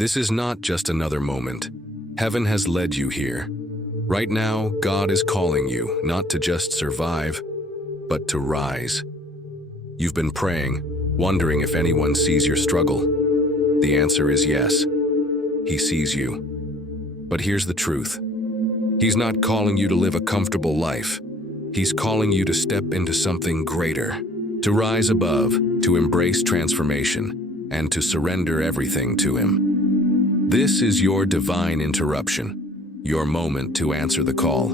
This is not just another moment. Heaven has led you here. Right now, God is calling you not to just survive, but to rise. You've been praying, wondering if anyone sees your struggle. The answer is yes. He sees you. But here's the truth. He's not calling you to live a comfortable life. He's calling you to step into something greater, to rise above, to embrace transformation, and to surrender everything to Him. This is your divine interruption, your moment to answer the call.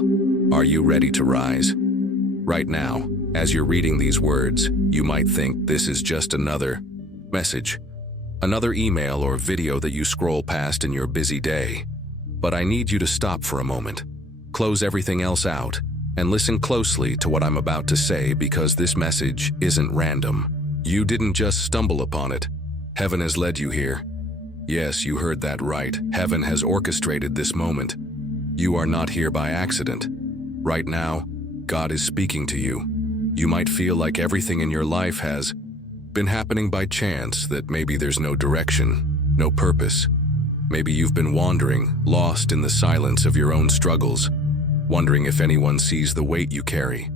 Are you ready to rise? Right now, as you're reading these words, you might think this is just another message, another email or video that you scroll past in your busy day. But I need you to stop for a moment, close everything else out, and listen closely to what I'm about to say, because this message isn't random. You didn't just stumble upon it. Heaven has led you here. Yes, you heard that right. Heaven has orchestrated this moment. You are not here by accident. Right now, God is speaking to you. You might feel like everything in your life has been happening by chance, that maybe there's no direction, no purpose. Maybe you've been wandering, lost in the silence of your own struggles, wondering if anyone sees the weight you carry.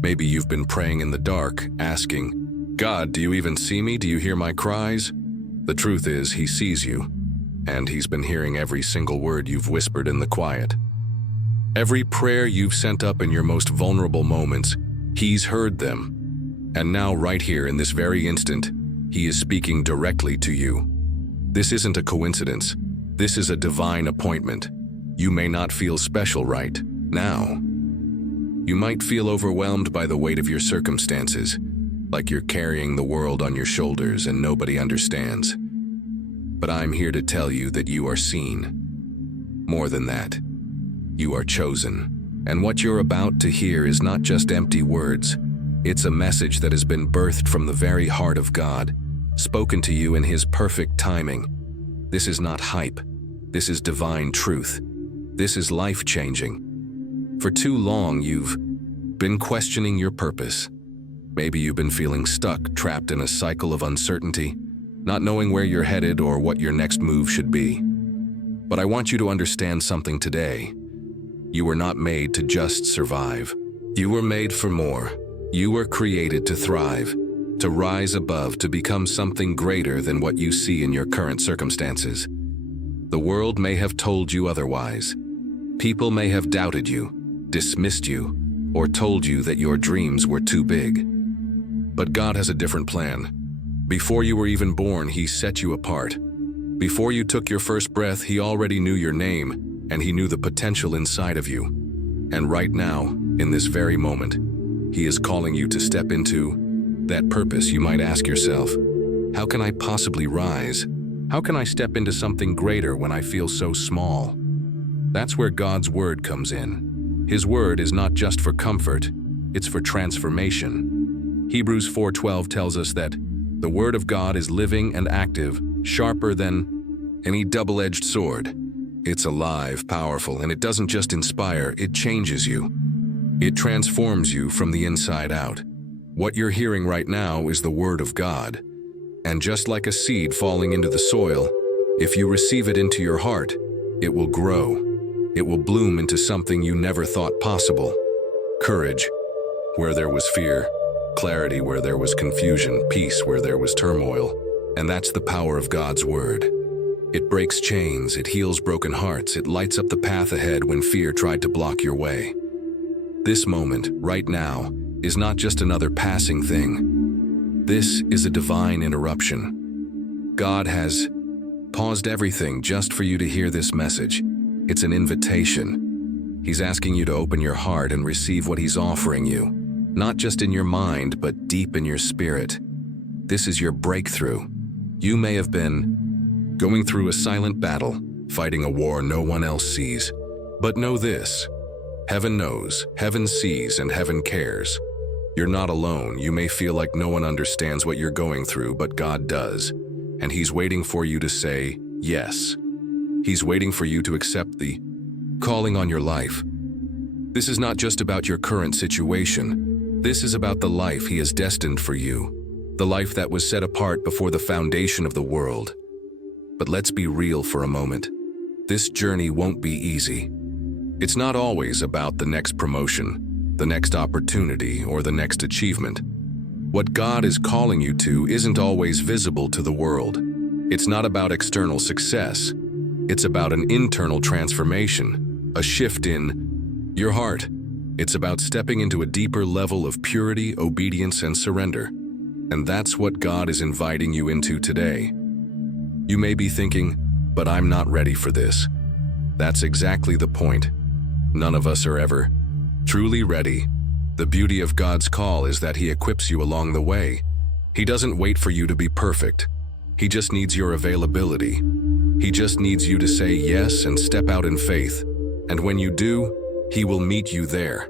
Maybe you've been praying in the dark, asking, God, do you even see me? Do you hear my cries? The truth is, He sees you, and He's been hearing every single word you've whispered in the quiet. Every prayer you've sent up in your most vulnerable moments, He's heard them. And now, right here in this very instant, He is speaking directly to you. This isn't a coincidence. This is a divine appointment. You may not feel special right now. You might feel overwhelmed by the weight of your circumstances, like you're carrying the world on your shoulders and nobody understands. But I'm here to tell you that you are seen. More than that, you are chosen. And what you're about to hear is not just empty words. It's a message that has been birthed from the very heart of God, spoken to you in His perfect timing. This is not hype. This is divine truth. This is life-changing. For too long, you've been questioning your purpose. Maybe you've been feeling stuck, trapped in a cycle of uncertainty, not knowing where you're headed or what your next move should be. But I want you to understand something today. You were not made to just survive. You were made for more. You were created to thrive, to rise above, to become something greater than what you see in your current circumstances. The world may have told you otherwise. People may have doubted you, dismissed you, or told you that your dreams were too big. But God has a different plan. Before you were even born, He set you apart. Before you took your first breath, He already knew your name, and He knew the potential inside of you. And right now, in this very moment, He is calling you to step into that purpose. You might ask yourself, how can I possibly rise? How can I step into something greater when I feel so small? That's where God's word comes in. His word is not just for comfort, it's for transformation. Hebrews 4:12 tells us that the word of God is living and active, sharper than any double-edged sword. It's alive, powerful, and it doesn't just inspire, it changes you. It transforms you from the inside out. What you're hearing right now is the word of God. And just like a seed falling into the soil, if you receive it into your heart, it will grow. It will bloom into something you never thought possible. Courage, where there was fear. Clarity where there was confusion. Peace where there was turmoil. And that's the power of God's word. It breaks chains, it heals broken hearts, it lights up the path ahead when fear tried to block your way. This moment, right now, is not just another passing thing. This is a divine interruption. God has paused everything just for you to hear this message. It's an invitation. He's asking you to open your heart and receive what He's offering you. Not just in your mind, but deep in your spirit. This is your breakthrough. You may have been going through a silent battle, fighting a war no one else sees. But know this, heaven knows, heaven sees, and heaven cares. You're not alone. You may feel like no one understands what you're going through, but God does. And He's waiting for you to say yes. He's waiting for you to accept the calling on your life. This is not just about your current situation. This is about the life He has destined for you, the life that was set apart before the foundation of the world. But let's be real for a moment. This journey won't be easy. It's not always about the next promotion, the next opportunity, or the next achievement. What God is calling you to isn't always visible to the world. It's not about external success. It's about an internal transformation, a shift in your heart. It's about stepping into a deeper level of purity, obedience, and surrender. And that's what God is inviting you into today. You may be thinking, but I'm not ready for this. That's exactly the point. None of us are ever truly ready. The beauty of God's call is that He equips you along the way. He doesn't wait for you to be perfect. He just needs your availability. He just needs you to say yes and step out in faith. And when you do, He will meet you there.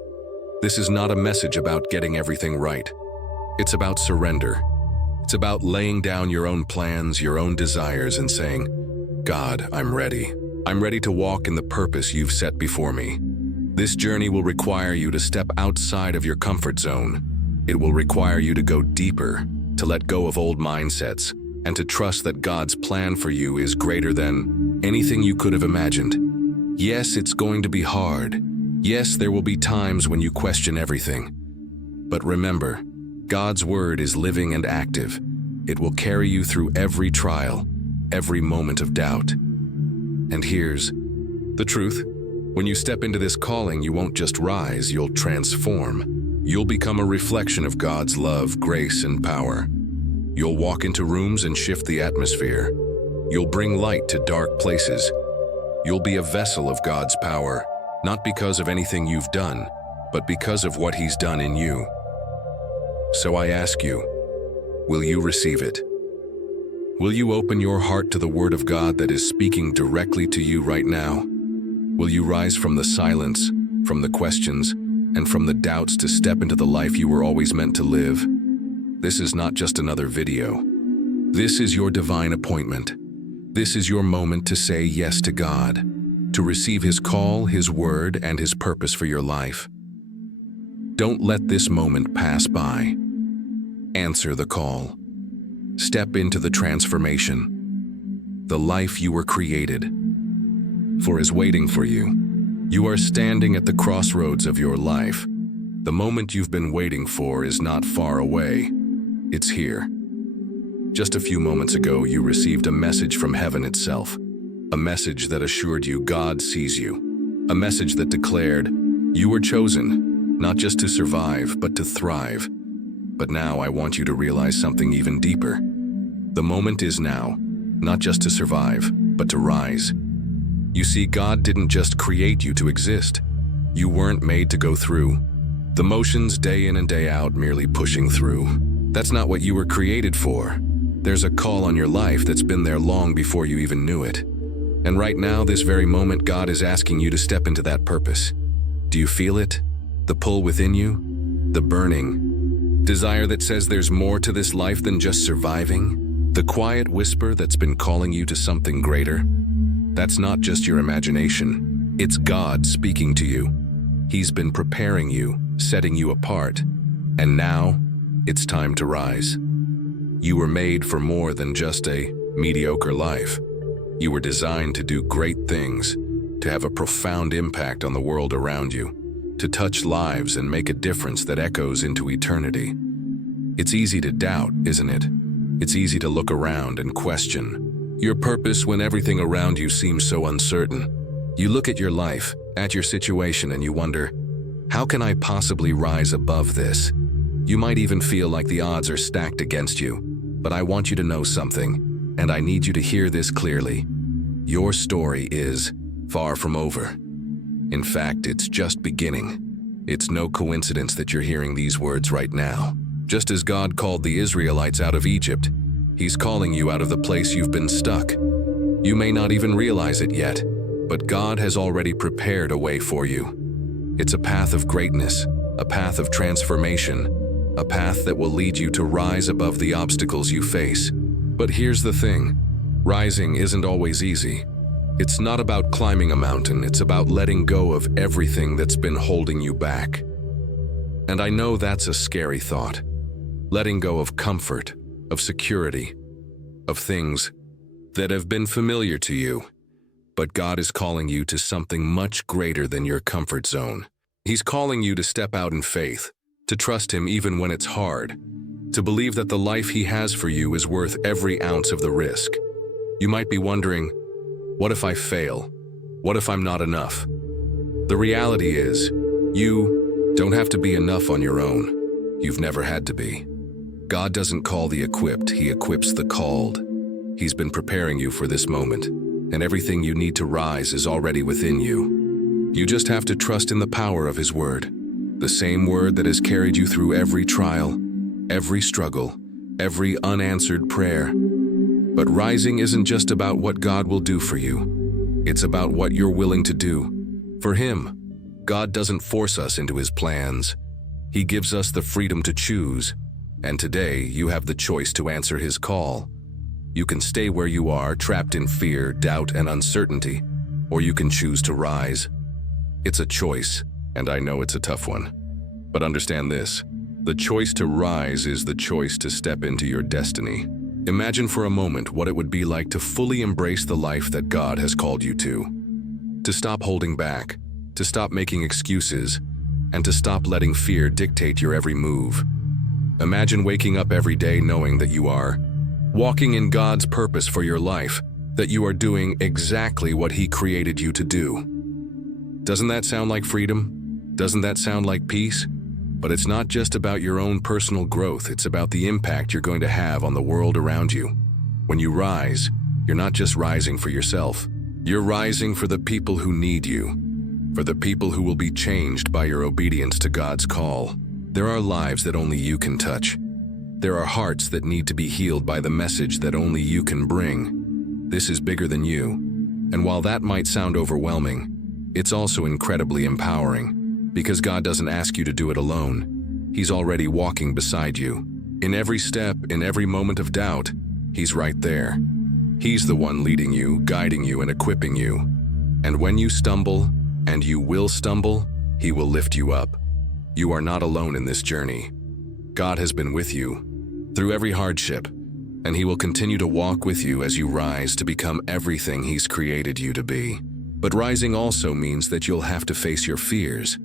This is not a message about getting everything right. It's about surrender. It's about laying down your own plans, your own desires, and saying, God, I'm ready. I'm ready to walk in the purpose you've set before me. This journey will require you to step outside of your comfort zone. It will require you to go deeper, to let go of old mindsets, and to trust that God's plan for you is greater than anything you could have imagined. Yes, it's going to be hard. Yes, there will be times when you question everything. But remember, God's word is living and active. It will carry you through every trial, every moment of doubt. And here's the truth. When you step into this calling, you won't just rise, you'll transform. You'll become a reflection of God's love, grace, and power. You'll walk into rooms and shift the atmosphere. You'll bring light to dark places. You'll be a vessel of God's power, not because of anything you've done, but because of what He's done in you. So I ask you, will you receive it? Will you open your heart to the Word of God that is speaking directly to you right now? Will you rise from the silence, from the questions, and from the doubts to step into the life you were always meant to live? This is not just another video. This is your divine appointment. This is your moment to say yes to God, to receive His call, His word, and His purpose for your life. Don't let this moment pass by. Answer the call. Step into the transformation. The life you were created for is waiting for you. You are standing at the crossroads of your life. The moment you've been waiting for is not far away. It's here. Just a few moments ago, you received a message from heaven itself. A message that assured you God sees you. A message that declared you were chosen, not just to survive, but to thrive. But now I want you to realize something even deeper. The moment is now, not just to survive, but to rise. You see, God didn't just create you to exist. You weren't made to go through the motions day in and day out, merely pushing through. That's not what you were created for. There's a call on your life that's been there long before you even knew it. And right now, this very moment, God is asking you to step into that purpose. Do you feel it? The pull within you? The burning desire that says there's more to this life than just surviving? The quiet whisper that's been calling you to something greater? That's not just your imagination. It's God speaking to you. He's been preparing you, setting you apart. And now, it's time to rise. You were made for more than just a mediocre life. You were designed to do great things, to have a profound impact on the world around you, to touch lives and make a difference that echoes into eternity. It's easy to doubt, isn't it? It's easy to look around and question your purpose when everything around you seems so uncertain. You look at your life, at your situation, and you wonder, how can I possibly rise above this? You might even feel like the odds are stacked against you. But I want you to know something, and I need you to hear this clearly. Your story is far from over. In fact, it's just beginning. It's no coincidence that you're hearing these words right now. Just as God called the Israelites out of Egypt, He's calling you out of the place you've been stuck. You may not even realize it yet, but God has already prepared a way for you. It's a path of greatness, a path of transformation, a path that will lead you to rise above the obstacles you face. But here's the thing, rising isn't always easy. It's not about climbing a mountain, it's about letting go of everything that's been holding you back. And I know that's a scary thought. Letting go of comfort, of security, of things that have been familiar to you. But God is calling you to something much greater than your comfort zone. He's calling you to step out in faith, to trust Him even when it's hard, to believe that the life He has for you is worth every ounce of the risk. You might be wondering, what if I fail? What if I'm not enough? The reality is, you don't have to be enough on your own. You've never had to be. God doesn't call the equipped, He equips the called. He's been preparing you for this moment, and everything you need to rise is already within you. You just have to trust in the power of His word, the same word that has carried you through every trial, every struggle, every unanswered prayer. But rising isn't just about what God will do for you. It's about what you're willing to do. For Him, God doesn't force us into His plans. He gives us the freedom to choose, and today you have the choice to answer His call. You can stay where you are, trapped in fear, doubt, and uncertainty, or you can choose to rise. It's a choice, and I know it's a tough one. But understand this, the choice to rise is the choice to step into your destiny. Imagine for a moment what it would be like to fully embrace the life that God has called you to stop holding back, to stop making excuses, and to stop letting fear dictate your every move. Imagine waking up every day knowing that you are walking in God's purpose for your life, that you are doing exactly what He created you to do. Doesn't that sound like freedom? Doesn't that sound like peace? But it's not just about your own personal growth, it's about the impact you're going to have on the world around you. When you rise, you're not just rising for yourself. You're rising for the people who need you, for the people who will be changed by your obedience to God's call. There are lives that only you can touch. There are hearts that need to be healed by the message that only you can bring. This is bigger than you. And while that might sound overwhelming, it's also incredibly empowering, because God doesn't ask you to do it alone. He's already walking beside you. In every step, in every moment of doubt, He's right there. He's the one leading you, guiding you, and equipping you. And when you stumble, and you will stumble, He will lift you up. You are not alone in this journey. God has been with you through every hardship, and He will continue to walk with you as you rise to become everything He's created you to be. But rising also means that you'll have to face your fears.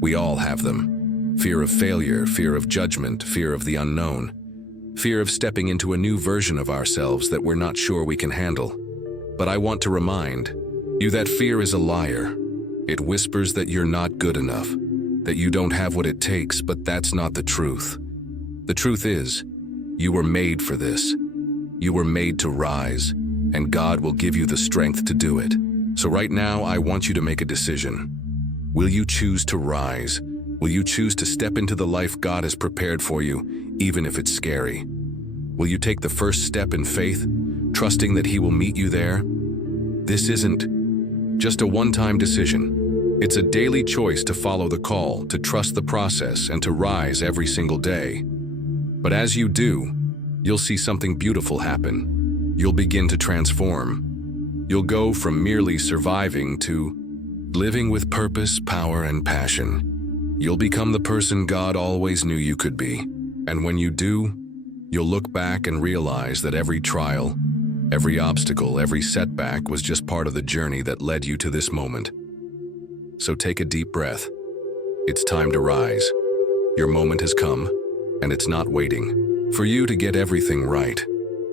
We all have them. Fear of failure, fear of judgment, fear of the unknown, fear of stepping into a new version of ourselves that we're not sure we can handle. But I want to remind you that fear is a liar. It whispers that you're not good enough, that you don't have what it takes, but that's not the truth. The truth is, you were made for this. You were made to rise, and God will give you the strength to do it. So right now, I want you to make a decision. Will you choose to rise? Will you choose to step into the life God has prepared for you, even if it's scary? Will you take the first step in faith, trusting that He will meet you there? This isn't just a one-time decision. It's a daily choice to follow the call, to trust the process, and to rise every single day. But as you do, you'll see something beautiful happen. You'll begin to transform. You'll go from merely surviving to living with purpose, power, and passion. You'll become the person God always knew you could be. And when you do, you'll look back and realize that every trial, every obstacle, every setback was just part of the journey that led you to this moment. So take a deep breath. It's time to rise. Your moment has come, and it's not waiting for you to get everything right.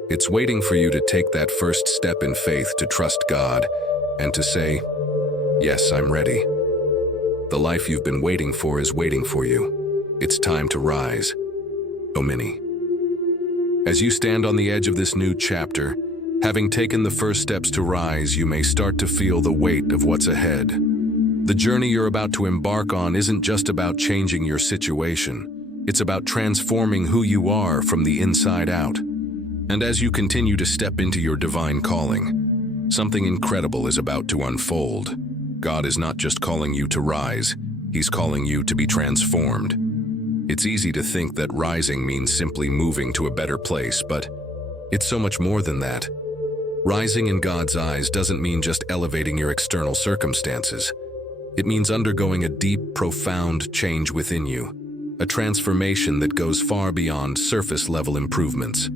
It's waiting for you to take that first step in faith, to trust God, and to say, "Yes, I'm ready." The life you've been waiting for is waiting for you. It's time to rise. Omini. As you stand on the edge of this new chapter, having taken the first steps to rise, you may start to feel the weight of what's ahead. The journey you're about to embark on isn't just about changing your situation. It's about transforming who you are from the inside out. And as you continue to step into your divine calling, something incredible is about to unfold. God is not just calling you to rise, He's calling you to be transformed. It's easy to think that rising means simply moving to a better place, but it's so much more than that. Rising in God's eyes doesn't mean just elevating your external circumstances. It means undergoing a deep, profound change within you, a transformation that goes far beyond surface-level improvements.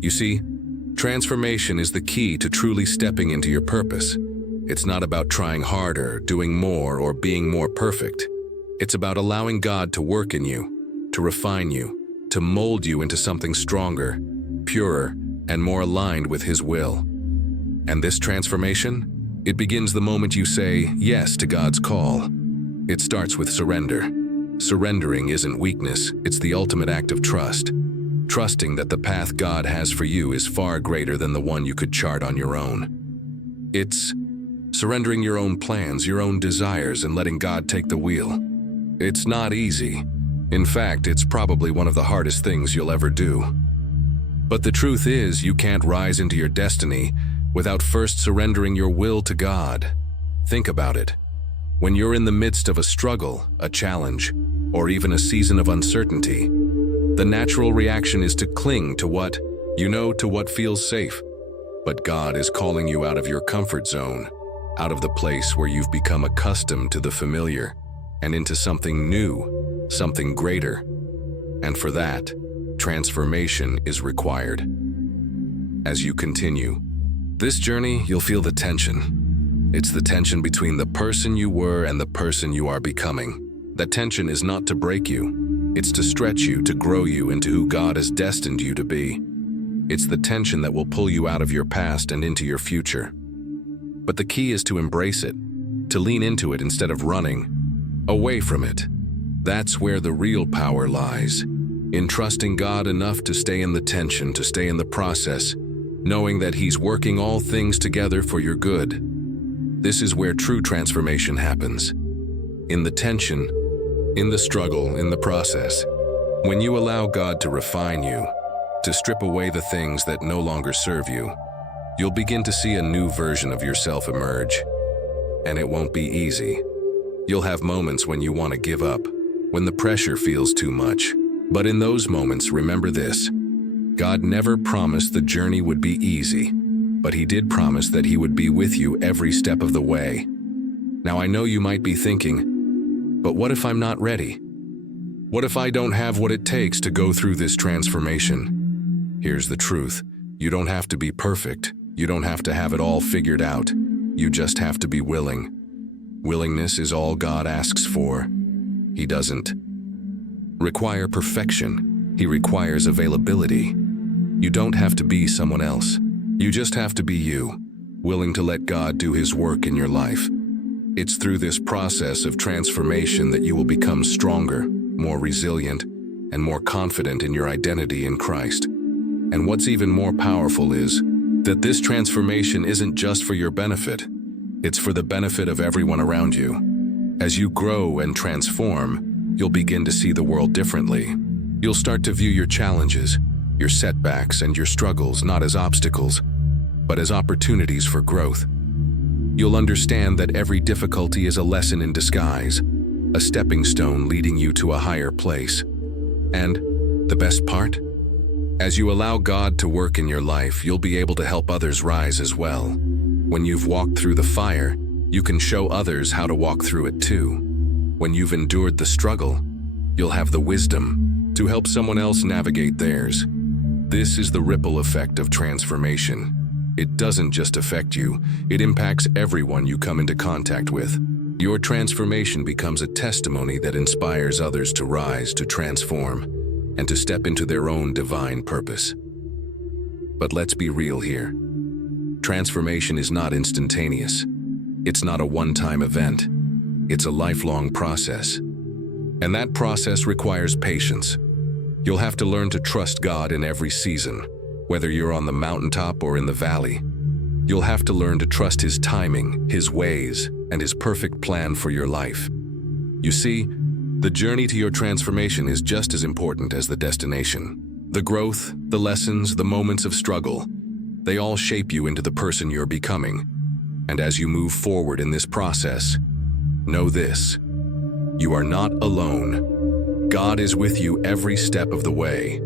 You see, Transformation is the key to truly stepping into your purpose. It's not about trying harder, doing more, or being more perfect. It's about allowing God to work in you, to refine you, to mold you into something stronger, purer, and more aligned with His will. And this transformation? It begins the moment you say yes to God's call. It starts with surrender. Surrendering isn't weakness, it's the ultimate act of trust. Trusting that the path God has for you is far greater than the one you could chart on your own. It's surrendering your own plans, your own desires, and letting God take the wheel. It's not easy. In fact, it's probably one of the hardest things you'll ever do. But the truth is, you can't rise into your destiny without first surrendering your will to God. Think about it. When you're in the midst of a struggle, a challenge, or even a season of uncertainty, the natural reaction is to cling to what feels safe. But God is calling you out of your comfort zone, out of the place where you've become accustomed to the familiar, and into something new, something greater. And for that, transformation is required. As you continue this journey, you'll feel the tension. It's the tension between the person you were and the person you are becoming. That tension is not to break you. It's to stretch you, to grow you into who God has destined you to be. It's the tension that will pull you out of your past and into your future. But the key is to embrace it, to lean into it instead of running away from it. That's where the real power lies, in trusting God enough to stay in the tension, to stay in the process, knowing that He's working all things together for your good. This is where true transformation happens. In the tension, in the struggle, in the process. When you allow God to refine you, to strip away the things that no longer serve you, you'll begin to see a new version of yourself emerge. And it won't be easy. You'll have moments when you want to give up, when the pressure feels too much. But in those moments, remember this: God never promised the journey would be easy, but He did promise that He would be with you every step of the way. Now I know you might be thinking, but what if I'm not ready? What if I don't have what it takes to go through this transformation? Here's the truth. You don't have to be perfect. You don't have to have it all figured out. You just have to be willing. Willingness is all God asks for. He doesn't require perfection. He requires availability. You don't have to be someone else. You just have to be you, willing to let God do His work in your life. It's through this process of transformation that you will become stronger, more resilient, and more confident in your identity in Christ. And what's even more powerful is that this transformation isn't just for your benefit. It's for the benefit of everyone around you. As you grow and transform, you'll begin to see the world differently. You'll start to view your challenges, your setbacks, and your struggles not as obstacles, but as opportunities for growth. You'll understand that every difficulty is a lesson in disguise, a stepping stone leading you to a higher place. And the best part? As you allow God to work in your life, you'll be able to help others rise as well. When you've walked through the fire, you can show others how to walk through it too. When you've endured the struggle, you'll have the wisdom to help someone else navigate theirs. This is the ripple effect of transformation. It doesn't just affect you, it impacts everyone you come into contact with. Your transformation becomes a testimony that inspires others to rise, to transform, and to step into their own divine purpose. But let's be real here. Transformation is not instantaneous. It's not a one-time event. It's a lifelong process. And that process requires patience. You'll have to learn to trust God in every season, whether you're on the mountaintop or in the valley. You'll have to learn to trust His timing, His ways, and His perfect plan for your life. You see, the journey to your transformation is just as important as the destination. The growth, the lessons, the moments of struggle, they all shape you into the person you're becoming. And as you move forward in this process, know this: you are not alone. God is with you every step of the way.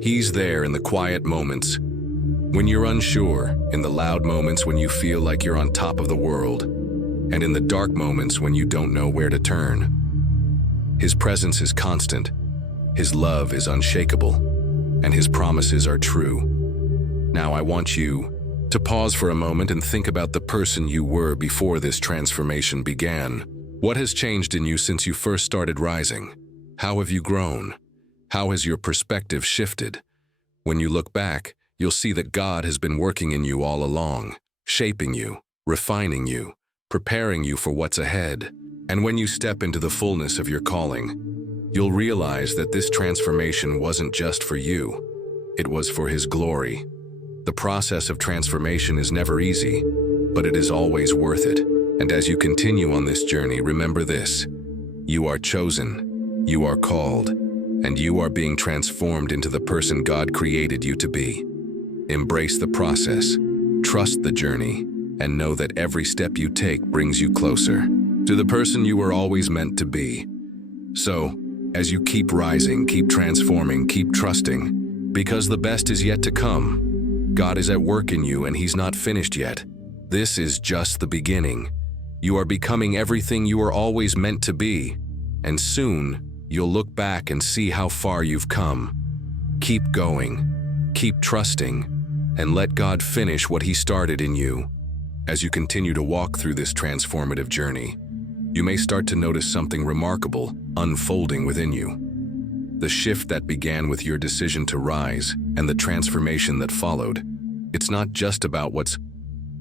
He's there in the quiet moments, when you're unsure, in the loud moments when you feel like you're on top of the world, and in the dark moments when you don't know where to turn. His presence is constant, His love is unshakable, and His promises are true. Now I want you to pause for a moment and think about the person you were before this transformation began. What has changed in you since you first started rising? How have you grown? How has your perspective shifted? When you look back, you'll see that God has been working in you all along, shaping you, refining you, preparing you for what's ahead. And when you step into the fullness of your calling, you'll realize that this transformation wasn't just for you. It was for His glory. The process of transformation is never easy, but it is always worth it. And as you continue on this journey, remember this: you are chosen, you are called, and you are being transformed into the person God created you to be. Embrace the process, trust the journey, and know that every step you take brings you closer to the person you were always meant to be. So, as you keep rising, keep transforming, keep trusting, because the best is yet to come. God is at work in you and He's not finished yet. This is just the beginning. You are becoming everything you were always meant to be, and soon you'll look back and see how far you've come. Keep going, keep trusting, and let God finish what He started in you. As you continue to walk through this transformative journey, you may start to notice something remarkable unfolding within you. The shift that began with your decision to rise and the transformation that followed. It's not just about what's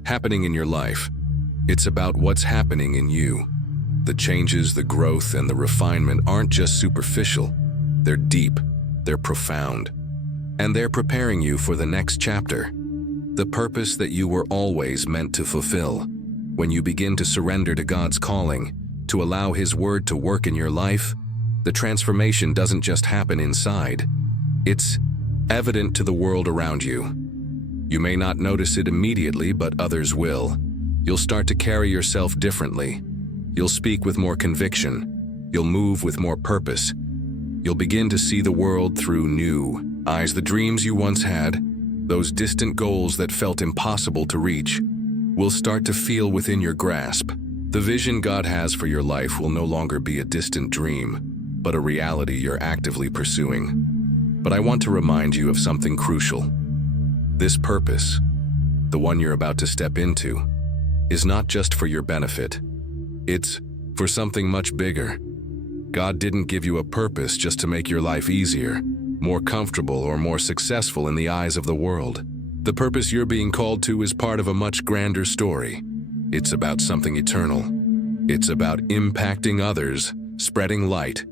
happening in your life. It's about what's happening in you. The changes, the growth, and the refinement aren't just superficial. They're deep, they're profound, and they're preparing you for the next chapter. The purpose that you were always meant to fulfill. When you begin to surrender to God's calling, to allow His word to work in your life, the transformation doesn't just happen inside. It's evident to the world around you. You may not notice it immediately, but others will. You'll start to carry yourself differently. You'll speak with more conviction. You'll move with more purpose. You'll begin to see the world through new eyes. The dreams you once had, those distant goals that felt impossible to reach, will start to feel within your grasp. The vision God has for your life will no longer be a distant dream, but a reality you're actively pursuing. But I want to remind you of something crucial. This purpose, the one you're about to step into, is not just for your benefit. It's for something much bigger. God didn't give you a purpose just to make your life easier, more comfortable, or more successful in the eyes of the world. The purpose you're being called to is part of a much grander story. It's about something eternal. It's about impacting others, spreading light,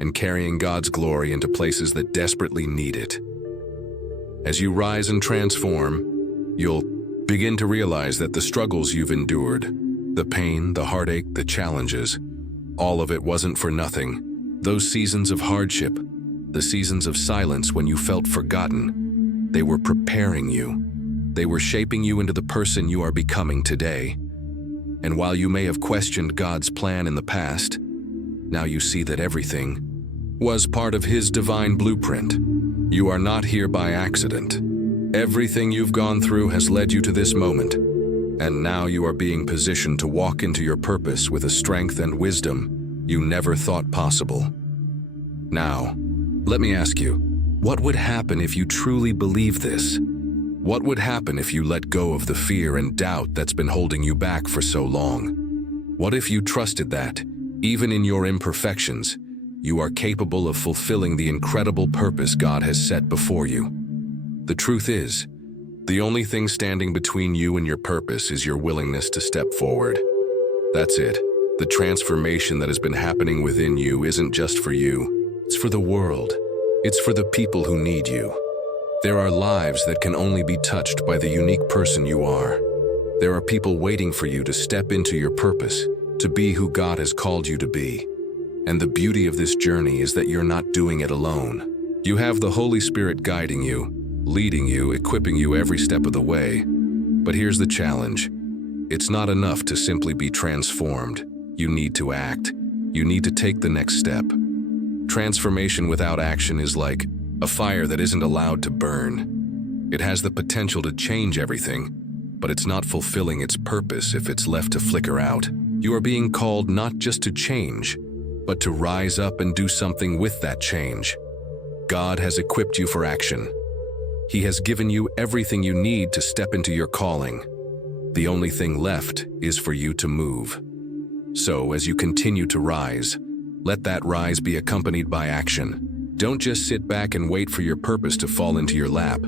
and carrying God's glory into places that desperately need it. As you rise and transform, you'll begin to realize that the struggles you've endured, the pain, the heartache, the challenges, all of it wasn't for nothing. Those seasons of hardship, the seasons of silence when you felt forgotten, they were preparing you. They were shaping you into the person you are becoming today. And while you may have questioned God's plan in the past, now you see that everything was part of His divine blueprint. You are not here by accident. Everything you've gone through has led you to this moment, and now you are being positioned to walk into your purpose with a strength and wisdom you never thought possible. Now, let me ask you, what would happen if you truly believe this? What would happen if you let go of the fear and doubt that's been holding you back for so long? What if you trusted that, even in your imperfections, you are capable of fulfilling the incredible purpose God has set before you? The truth is, the only thing standing between you and your purpose is your willingness to step forward. That's it. The transformation that has been happening within you isn't just for you. It's for the world. It's for the people who need you. There are lives that can only be touched by the unique person you are. There are people waiting for you to step into your purpose, to be who God has called you to be. And the beauty of this journey is that you're not doing it alone. You have the Holy Spirit guiding you, leading you, equipping you every step of the way. But here's the challenge. It's not enough to simply be transformed. You need to act. You need to take the next step. Transformation without action is like a fire that isn't allowed to burn. It has the potential to change everything, but it's not fulfilling its purpose if it's left to flicker out. You are being called not just to change, but to rise up and do something with that change. God has equipped you for action. He has given you everything you need to step into your calling. The only thing left is for you to move. So, as you continue to rise, let that rise be accompanied by action. Don't just sit back and wait for your purpose to fall into your lap.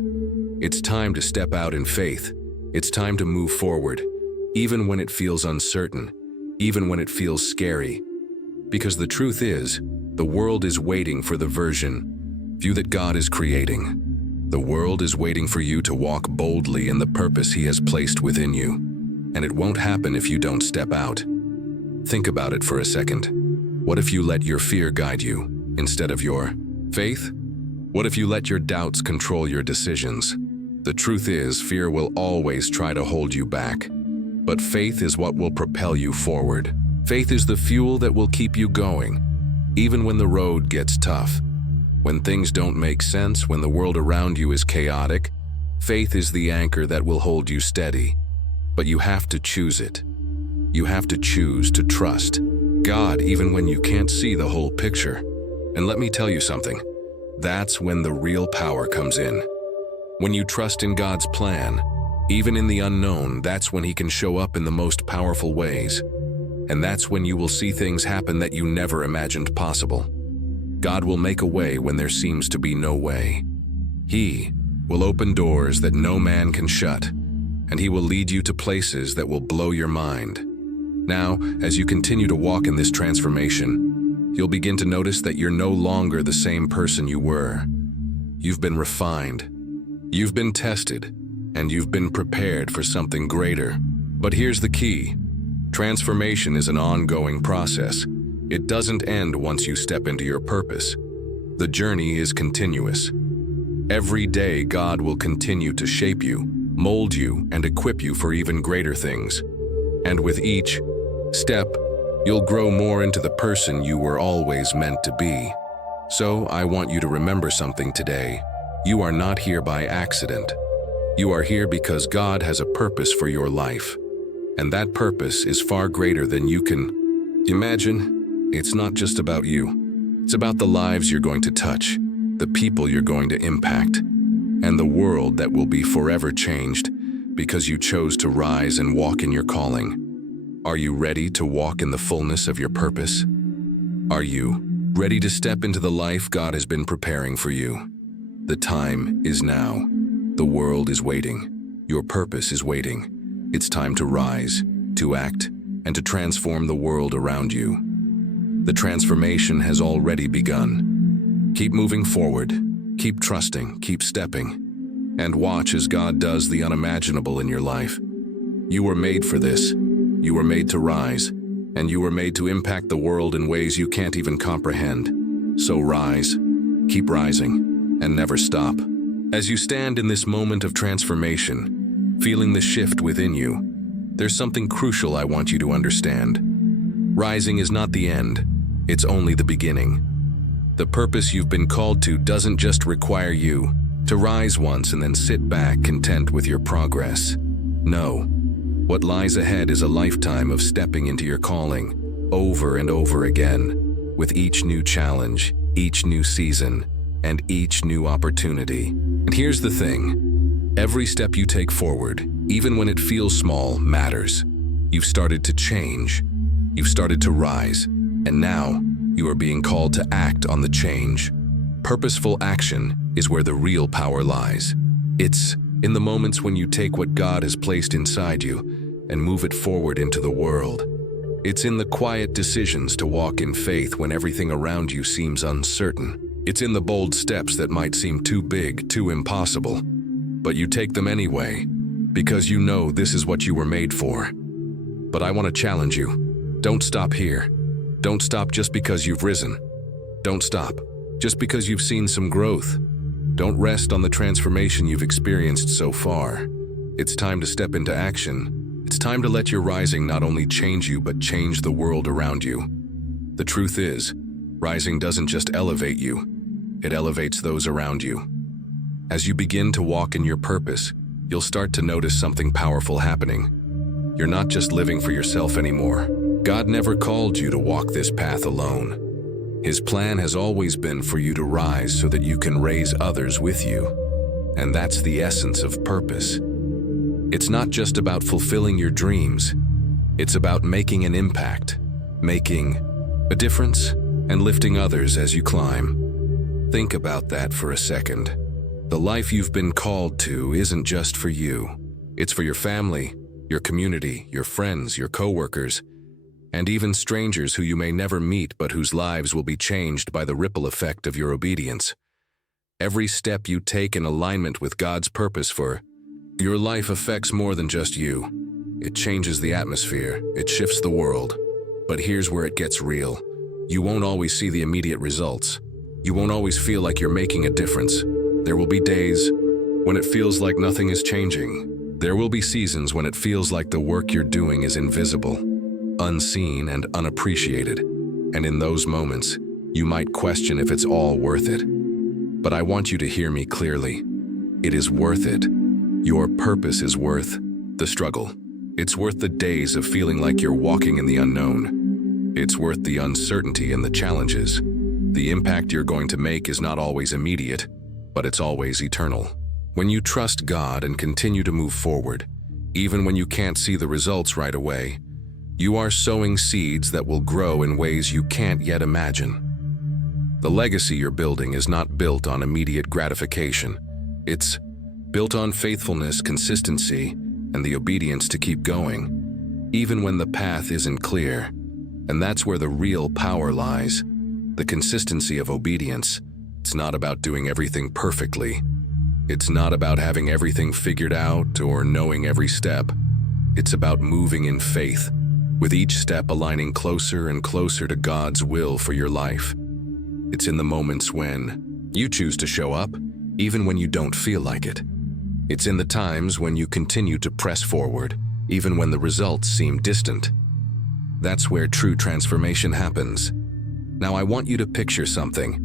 It's time to step out in faith. It's time to move forward, even when it feels uncertain, even when it feels scary. Because the truth is, the world is waiting for the version of you that God is creating. The world is waiting for you to walk boldly in the purpose He has placed within you. And it won't happen if you don't step out. Think about it for a second. What if you let your fear guide you instead of your faith? What if you let your doubts control your decisions? The truth is, fear will always try to hold you back. But faith is what will propel you forward. Faith is the fuel that will keep you going, even when the road gets tough. When things don't make sense, when the world around you is chaotic, faith is the anchor that will hold you steady. But you have to choose it. You have to choose to trust God even when you can't see the whole picture. And let me tell you something, that's when the real power comes in. When you trust in God's plan, even in the unknown, that's when He can show up in the most powerful ways. And that's when you will see things happen that you never imagined possible. God will make a way when there seems to be no way. He will open doors that no man can shut, and He will lead you to places that will blow your mind. Now, as you continue to walk in this transformation, you'll begin to notice that you're no longer the same person you were. You've been refined, you've been tested, and you've been prepared for something greater. But here's the key. Transformation is an ongoing process. It doesn't end once you step into your purpose. The journey is continuous. Every day, God will continue to shape you, mold you, and equip you for even greater things. And with each step, you'll grow more into the person you were always meant to be. So, I want you to remember something today. You are not here by accident. You are here because God has a purpose for your life. And that purpose is far greater than you can imagine. It's not just about you. It's about the lives you're going to touch, the people you're going to impact, and the world that will be forever changed because you chose to rise and walk in your calling. Are you ready to walk in the fullness of your purpose? Are you ready to step into the life God has been preparing for you? The time is now. The world is waiting. Your purpose is waiting. It's time to rise, to act, and to transform the world around you. The transformation has already begun. Keep moving forward. Keep trusting. Keep stepping. And watch as God does the unimaginable in your life. You were made for this. You were made to rise, and you were made to impact the world in ways you can't even comprehend. So rise, keep rising, and never stop. As you stand in this moment of transformation, feeling the shift within you, there's something crucial I want you to understand. Rising is not the end, it's only the beginning. The purpose you've been called to doesn't just require you to rise once and then sit back content with your progress. No. What lies ahead is a lifetime of stepping into your calling, over and over again, with each new challenge, each new season, and each new opportunity. And here's the thing. Every step you take forward, even when it feels small, matters. You've started to change. You've started to rise. And now, you are being called to act on the change. Purposeful action is where the real power lies. It's in the moments when you take what God has placed inside you and move it forward into the world. It's in the quiet decisions to walk in faith when everything around you seems uncertain. It's in the bold steps that might seem too big, too impossible. But you take them anyway, because you know this is what you were made for. But I want to challenge you. Don't stop here. Don't stop just because you've risen. Don't stop just because you've seen some growth. Don't rest on the transformation you've experienced so far. It's time to step into action. It's time to let your rising not only change you, but change the world around you. The truth is, rising doesn't just elevate you, it elevates those around you. As you begin to walk in your purpose, you'll start to notice something powerful happening. You're not just living for yourself anymore. God never called you to walk this path alone. His plan has always been for you to rise so that you can raise others with you. And that's the essence of purpose. It's not just about fulfilling your dreams. It's about making an impact, making a difference, and lifting others as you climb. Think about that for a second. The life you've been called to isn't just for you. It's for your family, your community, your friends, your coworkers, and even strangers who you may never meet but whose lives will be changed by the ripple effect of your obedience. Every step you take in alignment with God's purpose for your life affects more than just you. It changes the atmosphere, it shifts the world. But here's where it gets real. You won't always see the immediate results. You won't always feel like you're making a difference. There will be days when it feels like nothing is changing. There will be seasons when it feels like the work you're doing is invisible, unseen, and unappreciated. And in those moments, you might question if it's all worth it. But I want you to hear me clearly. It is worth it. Your purpose is worth the struggle. It's worth the days of feeling like you're walking in the unknown. It's worth the uncertainty and the challenges. The impact you're going to make is not always immediate, but it's always eternal. When you trust God and continue to move forward, even when you can't see the results right away, you are sowing seeds that will grow in ways you can't yet imagine. The legacy you're building is not built on immediate gratification. It's built on faithfulness, consistency, and the obedience to keep going, even when the path isn't clear. And that's where the real power lies, the consistency of obedience. It's not about doing everything perfectly. It's not about having everything figured out or knowing every step. It's about moving in faith, with each step aligning closer and closer to God's will for your life. It's in the moments when you choose to show up, even when you don't feel like it. It's in the times when you continue to press forward, even when the results seem distant. That's where true transformation happens. Now I want you to picture something.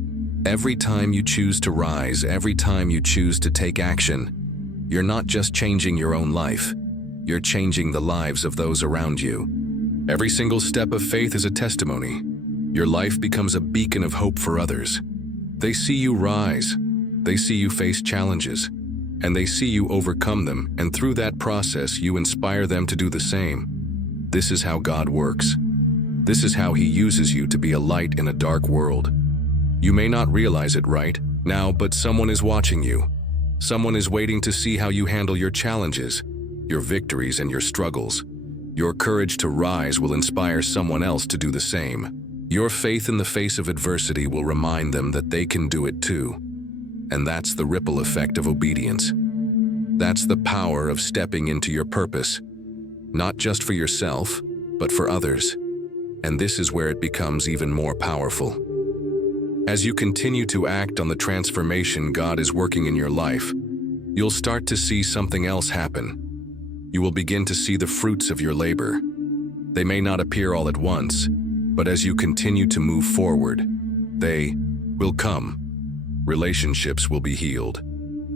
Every time you choose to rise, every time you choose to take action, you're not just changing your own life, you're changing the lives of those around you. Every single step of faith is a testimony. Your life becomes a beacon of hope for others. They see you rise, they see you face challenges, and they see you overcome them, and through that process you inspire them to do the same. This is how God works. This is how He uses you to be a light in a dark world. You may not realize it right now, but someone is watching you. Someone is waiting to see how you handle your challenges, your victories, and your struggles. Your courage to rise will inspire someone else to do the same. Your faith in the face of adversity will remind them that they can do it too. And that's the ripple effect of obedience. That's the power of stepping into your purpose, not just for yourself, but for others. And this is where it becomes even more powerful. As you continue to act on the transformation God is working in your life, you'll start to see something else happen. You will begin to see the fruits of your labor. They may not appear all at once, but as you continue to move forward, they will come. Relationships will be healed.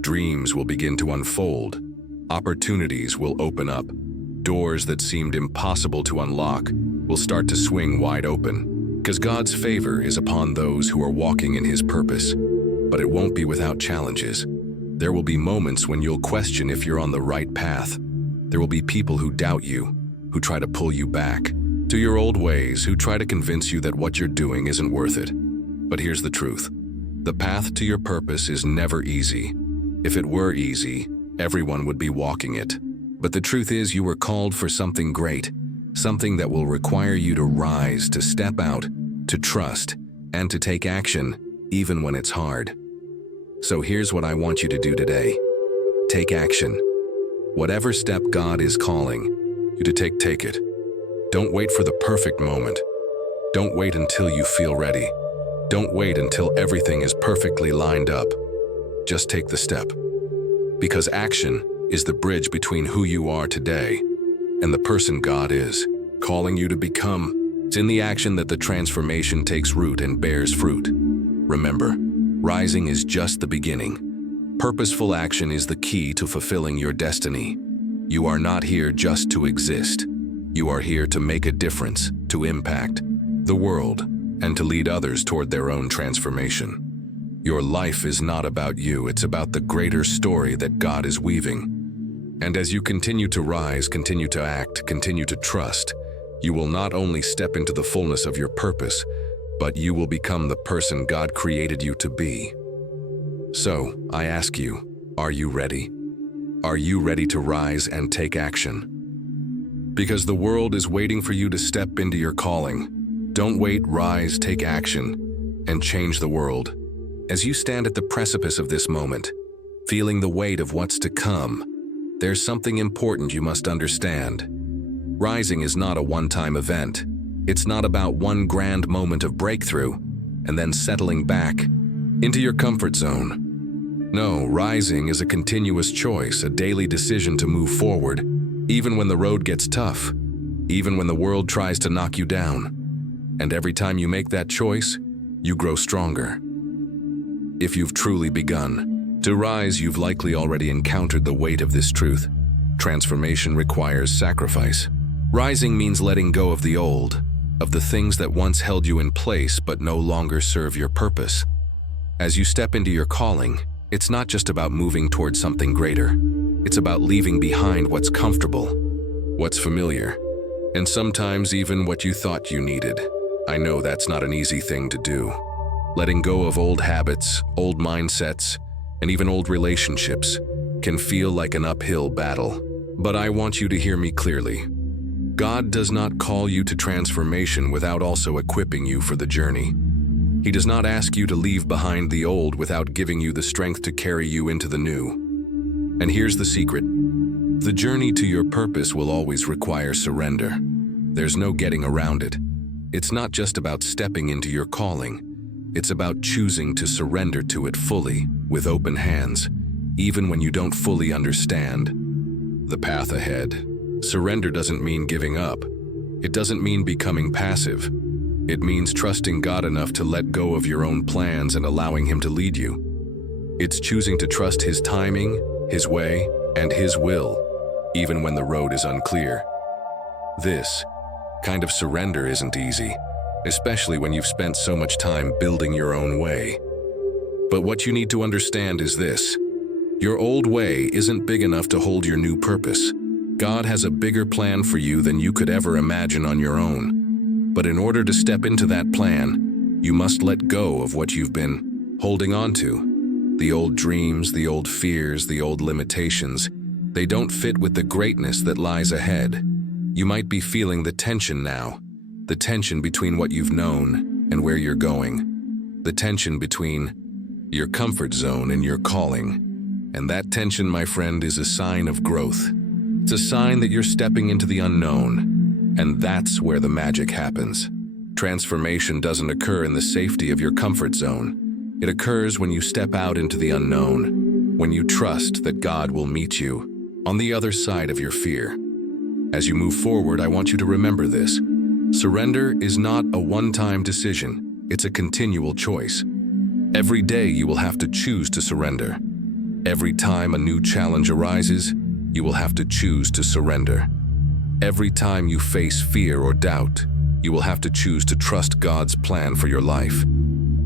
Dreams will begin to unfold. Opportunities will open up. Doors that seemed impossible to unlock will start to swing wide open. Because God's favor is upon those who are walking in His purpose. But it won't be without challenges. There will be moments when you'll question if you're on the right path. There will be people who doubt you, who try to pull you back to your old ways, who try to convince you that what you're doing isn't worth it. But here's the truth. The path to your purpose is never easy. If it were easy, everyone would be walking it. But the truth is, you were called for something great, something that will require you to rise, to step out, to trust, and to take action, even when it's hard. So here's what I want you to do today. Take action. Whatever step God is calling you to take it. Don't wait for the perfect moment. Don't wait until you feel ready. Don't wait until everything is perfectly lined up. Just take the step. Because action is the bridge between who you are today and the person God is calling you to become. It's in the action that the transformation takes root and bears fruit. Remember, rising is just the beginning. Purposeful action is the key to fulfilling your destiny. You are not here just to exist. You are here to make a difference, to impact the world, and to lead others toward their own transformation. Your life is not about you, it's about the greater story that God is weaving. And as you continue to rise, continue to act, continue to trust, you will not only step into the fullness of your purpose, but you will become the person God created you to be. So, I ask you, are you ready? Are you ready to rise and take action? Because the world is waiting for you to step into your calling. Don't wait, rise, take action, and change the world. As you stand at the precipice of this moment, feeling the weight of what's to come, there's something important you must understand. Rising is not a one-time event. It's not about one grand moment of breakthrough and then settling back into your comfort zone. No, rising is a continuous choice, a daily decision to move forward, even when the road gets tough, even when the world tries to knock you down. And every time you make that choice, you grow stronger. If you've truly begun to rise, you've likely already encountered the weight of this truth. Transformation requires sacrifice. Rising means letting go of the old, of the things that once held you in place but no longer serve your purpose. As you step into your calling, it's not just about moving towards something greater. It's about leaving behind what's comfortable, what's familiar, and sometimes even what you thought you needed. I know that's not an easy thing to do. Letting go of old habits, old mindsets, and even old relationships can feel like an uphill battle. But I want you to hear me clearly. God does not call you to transformation without also equipping you for the journey. He does not ask you to leave behind the old without giving you the strength to carry you into the new. And here's the secret. The journey to your purpose will always require surrender. There's no getting around it. It's not just about stepping into your calling. It's about choosing to surrender to it fully, with open hands, even when you don't fully understand the path ahead. Surrender doesn't mean giving up. It doesn't mean becoming passive. It means trusting God enough to let go of your own plans and allowing Him to lead you. It's choosing to trust His timing, His way, and His will, even when the road is unclear. This kind of surrender isn't easy, especially when you've spent so much time building your own way. But what you need to understand is this: your old way isn't big enough to hold your new purpose. God has a bigger plan for you than you could ever imagine on your own. But in order to step into that plan, you must let go of what you've been holding on to. The old dreams, the old fears, the old limitations, they don't fit with the greatness that lies ahead. You might be feeling the tension now, the tension between what you've known and where you're going, the tension between your comfort zone and your calling. And that tension, my friend, is a sign of growth. It's a sign that you're stepping into the unknown. And that's where the magic happens. Transformation doesn't occur in the safety of your comfort zone. It occurs when you step out into the unknown, when you trust that God will meet you on the other side of your fear. As you move forward, I want you to remember this. Surrender is not a one-time decision. It's a continual choice. Every day you will have to choose to surrender. Every time a new challenge arises, you will have to choose to surrender. Every time you face fear or doubt, you will have to choose to trust God's plan for your life,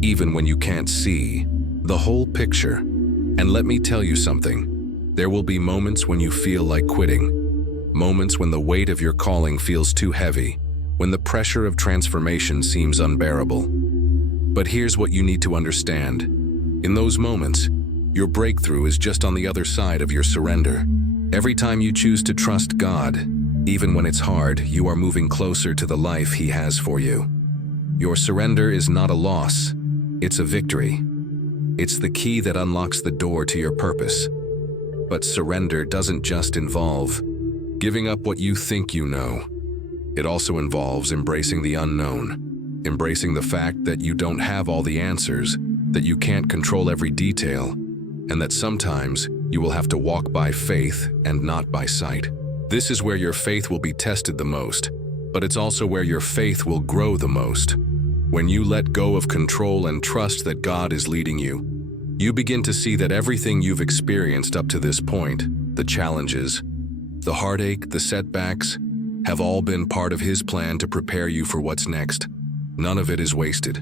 even when you can't see the whole picture. And let me tell you something, there will be moments when you feel like quitting, moments when the weight of your calling feels too heavy, when the pressure of transformation seems unbearable. But here's what you need to understand. In those moments, your breakthrough is just on the other side of your surrender. Every time you choose to trust God, even when it's hard, you are moving closer to the life He has for you. Your surrender is not a loss, it's a victory. It's the key that unlocks the door to your purpose. But surrender doesn't just involve giving up what you think you know. It also involves embracing the unknown, embracing the fact that you don't have all the answers, that you can't control every detail, and that sometimes you will have to walk by faith and not by sight. This is where your faith will be tested the most, but it's also where your faith will grow the most. When you let go of control and trust that God is leading you, you begin to see that everything you've experienced up to this point, the challenges, the heartache, the setbacks, have all been part of His plan to prepare you for what's next. None of it is wasted.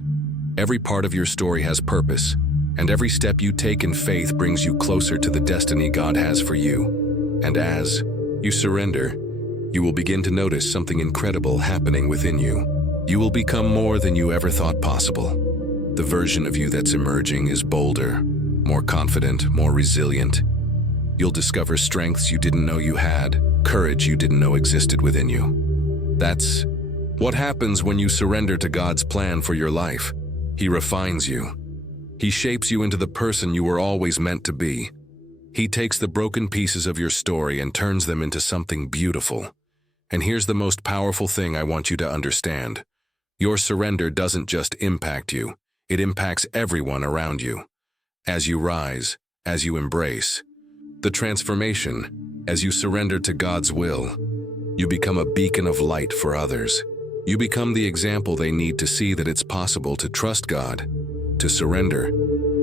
Every part of your story has purpose, And every step you take in faith brings you closer to the destiny God has for you. And as you surrender, you will begin to notice something incredible happening within you. You will become more than you ever thought possible. The version of you that's emerging is bolder, more confident, more resilient. You'll discover strengths you didn't know you had, courage you didn't know existed within you. That's what happens when you surrender to God's plan for your life. He refines you. He shapes you into the person you were always meant to be. He takes the broken pieces of your story and turns them into something beautiful. And here's the most powerful thing I want you to understand. Your surrender doesn't just impact you, it impacts everyone around you. As you rise, as you embrace the transformation, as you surrender to God's will, you become a beacon of light for others. You become the example they need to see that it's possible to trust God, to surrender,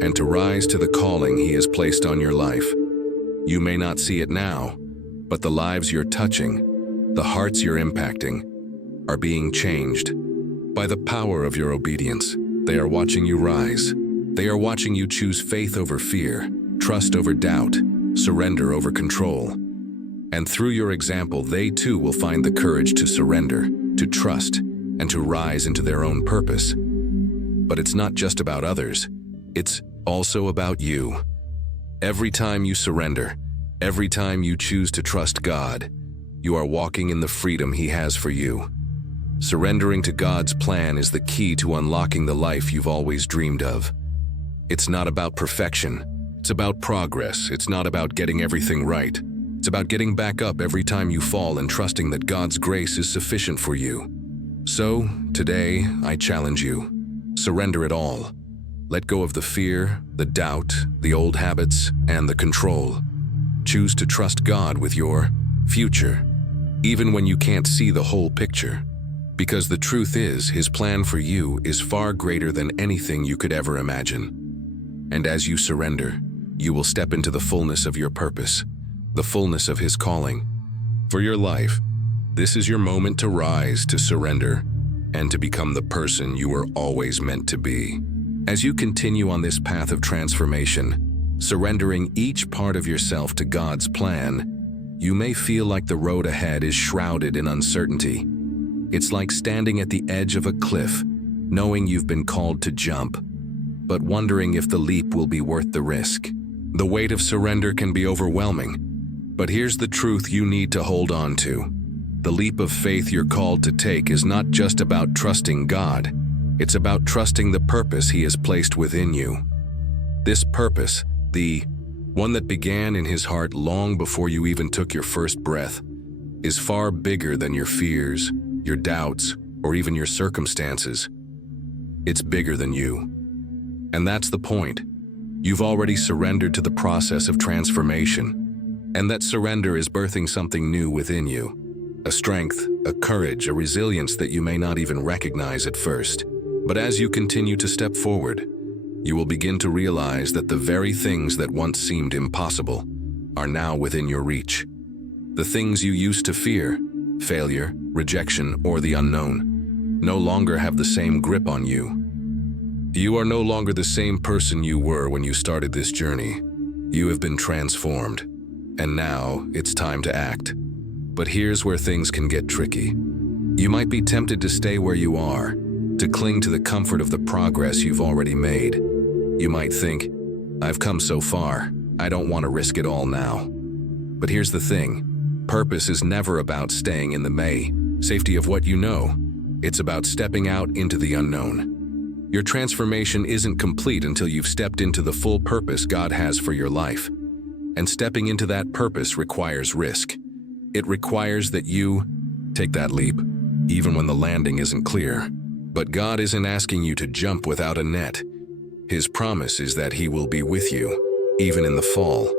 and to rise to the calling He has placed on your life. You may not see it now, but the lives you're touching, the hearts you're impacting, are being changed by the power of your obedience. They are watching you rise. They are watching you choose faith over fear, trust over doubt, surrender over control. And through your example, they too will find the courage to surrender, to trust, and to rise into their own purpose. But it's not just about others. It's also about you. Every time you surrender, every time you choose to trust God, you are walking in the freedom He has for you. Surrendering to God's plan is the key to unlocking the life you've always dreamed of. It's not about perfection. It's about progress. It's not about getting everything right. It's about getting back up every time you fall and trusting that God's grace is sufficient for you. So, today, I challenge you. Surrender it all. Let go of the fear, the doubt, the old habits, and the control. Choose to trust God with your future, even when you can't see the whole picture. Because the truth is, His plan for you is far greater than anything you could ever imagine. And as you surrender, you will step into the fullness of your purpose, the fullness of His calling. For your life, this is your moment to rise, to surrender, and to become the person you were always meant to be. As you continue on this path of transformation, surrendering each part of yourself to God's plan, you may feel like the road ahead is shrouded in uncertainty. It's like standing at the edge of a cliff, knowing you've been called to jump, but wondering if the leap will be worth the risk. The weight of surrender can be overwhelming, but here's the truth you need to hold on to. The leap of faith you're called to take is not just about trusting God. It's about trusting the purpose He has placed within you. This purpose, the one that began in His heart long before you even took your first breath, is far bigger than your fears, your doubts, or even your circumstances. It's bigger than you. And that's the point. You've already surrendered to the process of transformation, and that surrender is birthing something new within you. A strength, a courage, a resilience that you may not even recognize at first. But as you continue to step forward, you will begin to realize that the very things that once seemed impossible are now within your reach. The things you used to fear, failure, rejection, or the unknown, no longer have the same grip on you. You are no longer the same person you were when you started this journey. You have been transformed, and now it's time to act. But here's where things can get tricky. You might be tempted to stay where you are, to cling to the comfort of the progress you've already made. You might think, I've come so far, I don't want to risk it all now. But here's the thing, purpose is never about staying in the safety of what you know. It's about stepping out into the unknown. Your transformation isn't complete until you've stepped into the full purpose God has for your life. And stepping into that purpose requires risk. It requires that you take that leap, even when the landing isn't clear. But God isn't asking you to jump without a net. His promise is that He will be with you, even in the fall.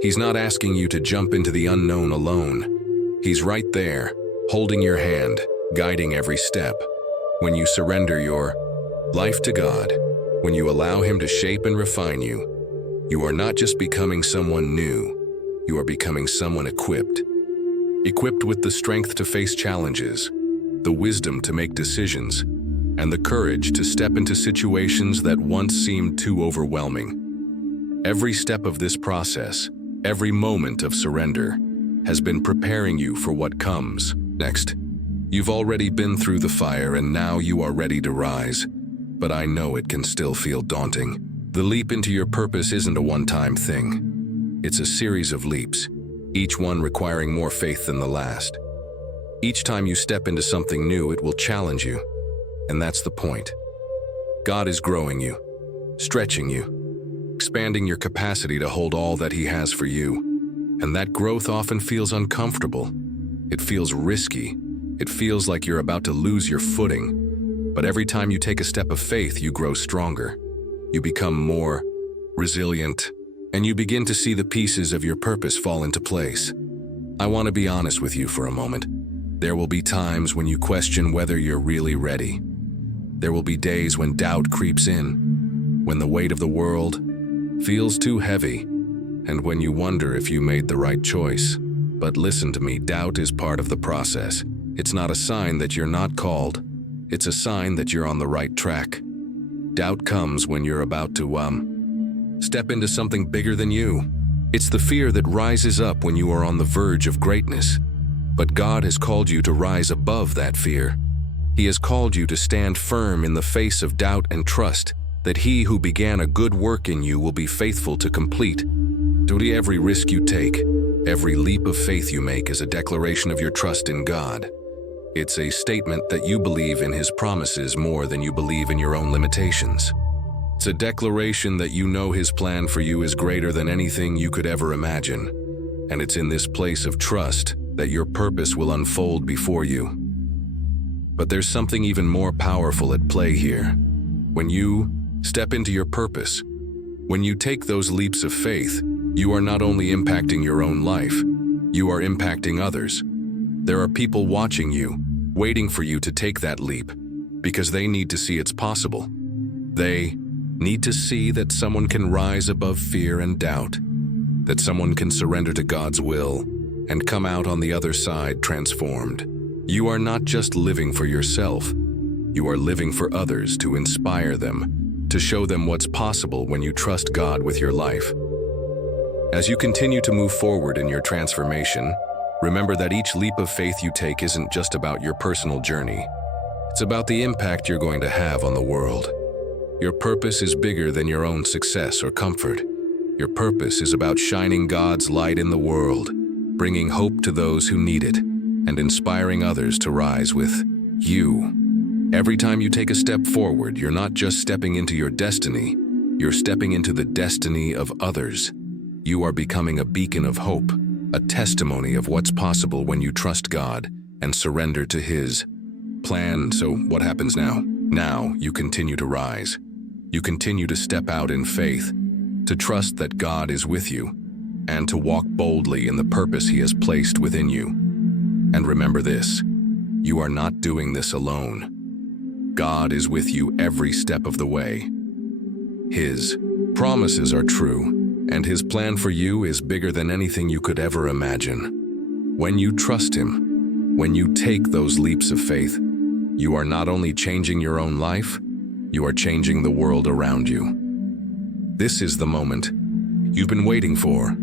He's not asking you to jump into the unknown alone. He's right there, holding your hand, guiding every step. When you surrender your life to God, when you allow Him to shape and refine you, you are not just becoming someone new, you are becoming someone equipped. Equipped with the strength to face challenges, the wisdom to make decisions, and the courage to step into situations that once seemed too overwhelming. Every step of this process, every moment of surrender, has been preparing you for what comes next. You've already been through the fire and now you are ready to rise, but I know it can still feel daunting. The leap into your purpose isn't a one-time thing. It's a series of leaps, each one requiring more faith than the last. Each time you step into something new, it will challenge you, and that's the point. God is growing you, stretching you, expanding your capacity to hold all that He has for you. And that growth often feels uncomfortable. It feels risky. It feels like you're about to lose your footing. But every time you take a step of faith, you grow stronger. You become more resilient, and you begin to see the pieces of your purpose fall into place. I want to be honest with you for a moment. There will be times when you question whether you're really ready. There will be days when doubt creeps in, when the weight of the world feels too heavy, and when you wonder if you made the right choice. But listen to me, doubt is part of the process. It's not a sign that you're not called. It's a sign that you're on the right track. Doubt comes when you're about to step into something bigger than you. It's the fear that rises up when you are on the verge of greatness. But God has called you to rise above that fear. He has called you to stand firm in the face of doubt and trust that He who began a good work in you will be faithful to complete. Every risk you take, every leap of faith you make is a declaration of your trust in God. It's a statement that you believe in His promises more than you believe in your own limitations. It's a declaration that you know His plan for you is greater than anything you could ever imagine. And it's in this place of trust that your purpose will unfold before you. But there's something even more powerful at play here. When you step into your purpose, when you take those leaps of faith, you are not only impacting your own life, you are impacting others. There are people watching you, waiting for you to take that leap, because they need to see it's possible. They need to see that someone can rise above fear and doubt, that someone can surrender to God's will and come out on the other side transformed. You are not just living for yourself, you are living for others to inspire them, to show them what's possible when you trust God with your life. As you continue to move forward in your transformation, remember that each leap of faith you take isn't just about your personal journey. It's about the impact you're going to have on the world. Your purpose is bigger than your own success or comfort. Your purpose is about shining God's light in the world, bringing hope to those who need it, and inspiring others to rise with you. Every time you take a step forward, you're not just stepping into your destiny, you're stepping into the destiny of others. You are becoming a beacon of hope, a testimony of what's possible when you trust God and surrender to His plan. So what happens now? Now you continue to rise. You continue to step out in faith, to trust that God is with you, and to walk boldly in the purpose He has placed within you. And remember this, you are not doing this alone. God is with you every step of the way. His promises are true, and His plan for you is bigger than anything you could ever imagine. When you trust Him, when you take those leaps of faith, you are not only changing your own life, you are changing the world around you. This is the moment you've been waiting for.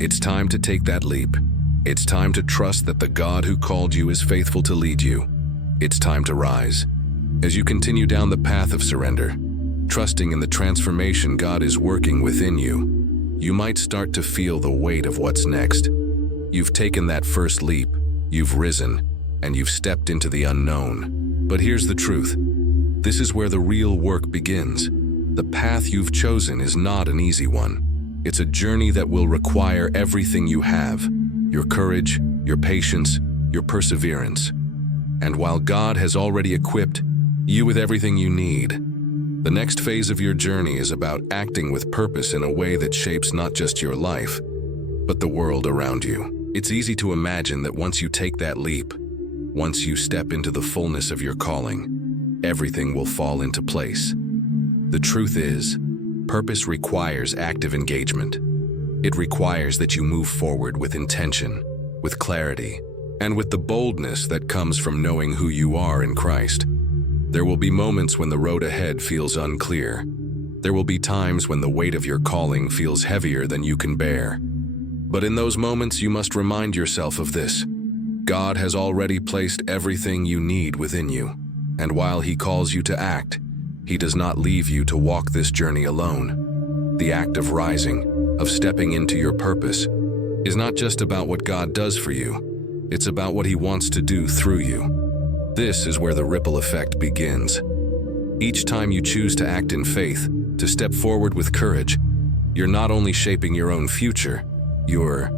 It's time to take that leap. It's time to trust that the God who called you is faithful to lead you. It's time to rise. As you continue down the path of surrender, trusting in the transformation God is working within you, you might start to feel the weight of what's next. You've taken that first leap, you've risen, and you've stepped into the unknown. But here's the truth. This is where the real work begins. The path you've chosen is not an easy one. It's a journey that will require everything you have, your courage, your patience, your perseverance. And while God has already equipped you with everything you need, the next phase of your journey is about acting with purpose in a way that shapes not just your life, but the world around you. It's easy to imagine that once you take that leap, once you step into the fullness of your calling, everything will fall into place. The truth is, purpose requires active engagement. It requires that you move forward with intention, with clarity, and with the boldness that comes from knowing who you are in Christ. There will be moments when the road ahead feels unclear. There will be times when the weight of your calling feels heavier than you can bear. But in those moments, you must remind yourself of this. God has already placed everything you need within you. And while He calls you to act, He does not leave you to walk this journey alone. The act of rising, of stepping into your purpose, is not just about what God does for you. It's about what He wants to do through you. This is where the ripple effect begins. Each time you choose to act in faith, to step forward with courage, you're not only shaping your own future, you're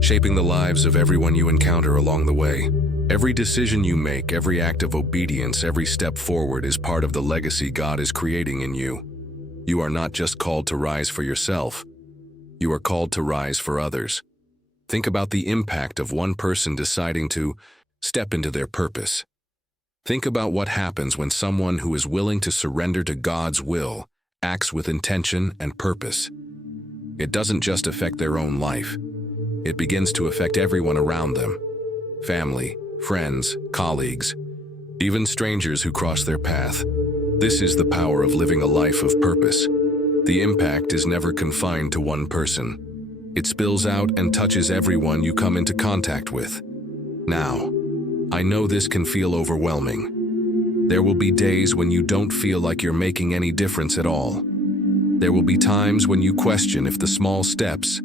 shaping the lives of everyone you encounter along the way. Every decision you make, every act of obedience, every step forward is part of the legacy God is creating in you. You are not just called to rise for yourself. You are called to rise for others. Think about the impact of one person deciding to step into their purpose. Think about what happens when someone who is willing to surrender to God's will acts with intention and purpose. It doesn't just affect their own life. It begins to affect everyone around them. Family, friends, colleagues, even strangers who cross their path. This is the power of living a life of purpose. The impact is never confined to one person. It spills out and touches everyone you come into contact with. Now, I know this can feel overwhelming. There will be days when you don't feel like you're making any difference at all. There will be times when you question if the small steps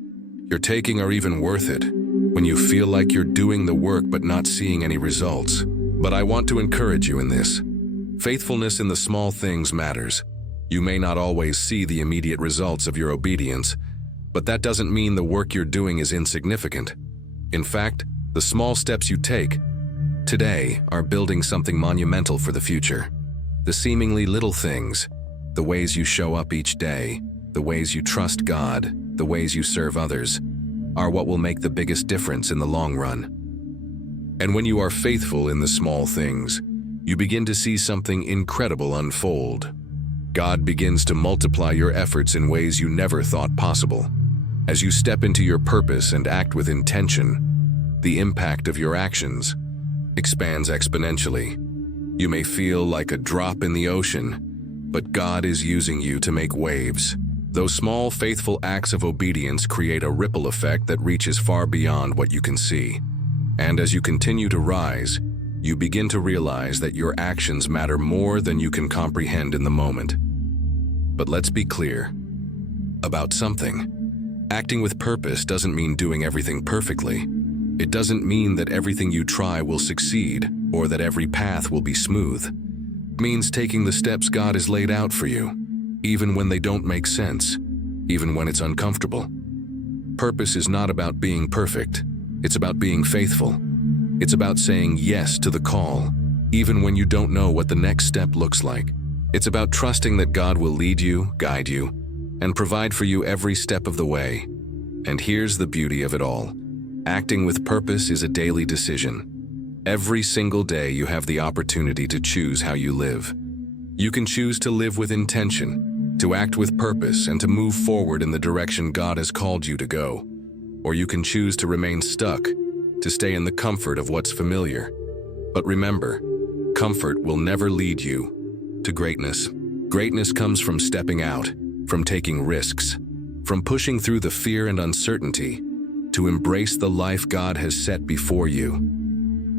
you're taking are even worth it, when you feel like you're doing the work but not seeing any results. But I want to encourage you in this. Faithfulness in the small things matters. You may not always see the immediate results of your obedience, but that doesn't mean the work you're doing is insignificant. In fact, the small steps you take today are building something monumental for the future. The seemingly little things, the ways you show up each day, the ways you trust God, the ways you serve others, are what will make the biggest difference in the long run. And when you are faithful in the small things, you begin to see something incredible unfold. God begins to multiply your efforts in ways you never thought possible. As you step into your purpose and act with intention, the impact of your actions expands exponentially. You may feel like a drop in the ocean, but God is using you to make waves. Those small, faithful acts of obedience create a ripple effect that reaches far beyond what you can see. And as you continue to rise, you begin to realize that your actions matter more than you can comprehend in the moment. But let's be clear about something. Acting with purpose doesn't mean doing everything perfectly. It doesn't mean that everything you try will succeed or that every path will be smooth. It means taking the steps God has laid out for you, even when they don't make sense, even when it's uncomfortable. Purpose is not about being perfect. It's about being faithful. It's about saying yes to the call, even when you don't know what the next step looks like. It's about trusting that God will lead you, guide you, and provide for you every step of the way. And here's the beauty of it all. Acting with purpose is a daily decision. Every single day you have the opportunity to choose how you live. You can choose to live with intention, to act with purpose, and to move forward in the direction God has called you to go. Or you can choose to remain stuck, to stay in the comfort of what's familiar. But remember, comfort will never lead you to greatness. Greatness comes from stepping out, from taking risks, from pushing through the fear and uncertainty, to embrace the life God has set before you.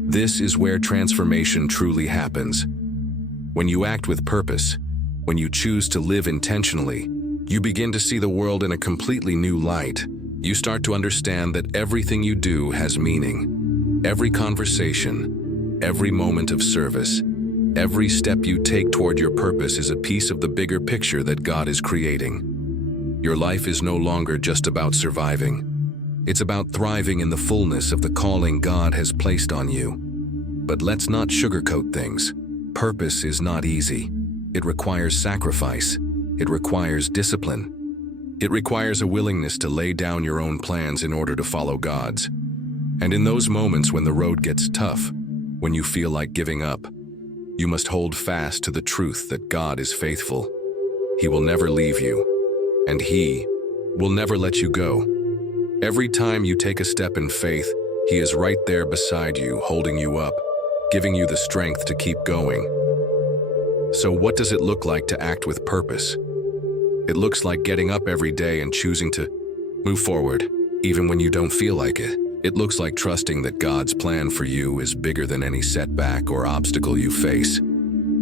This is where transformation truly happens. When you act with purpose, when you choose to live intentionally, you begin to see the world in a completely new light. You start to understand that everything you do has meaning. Every conversation, every moment of service, every step you take toward your purpose is a piece of the bigger picture that God is creating. Your life is no longer just about surviving. It's about thriving in the fullness of the calling God has placed on you. But let's not sugarcoat things. Purpose is not easy. It requires sacrifice. It requires discipline. It requires a willingness to lay down your own plans in order to follow God's. And in those moments when the road gets tough, when you feel like giving up, you must hold fast to the truth that God is faithful. He will never leave you, and He will never let you go. Every time you take a step in faith, He is right there beside you, holding you up, giving you the strength to keep going. So what does it look like to act with purpose? It looks like getting up every day and choosing to move forward, even when you don't feel like it. It looks like trusting that God's plan for you is bigger than any setback or obstacle you face.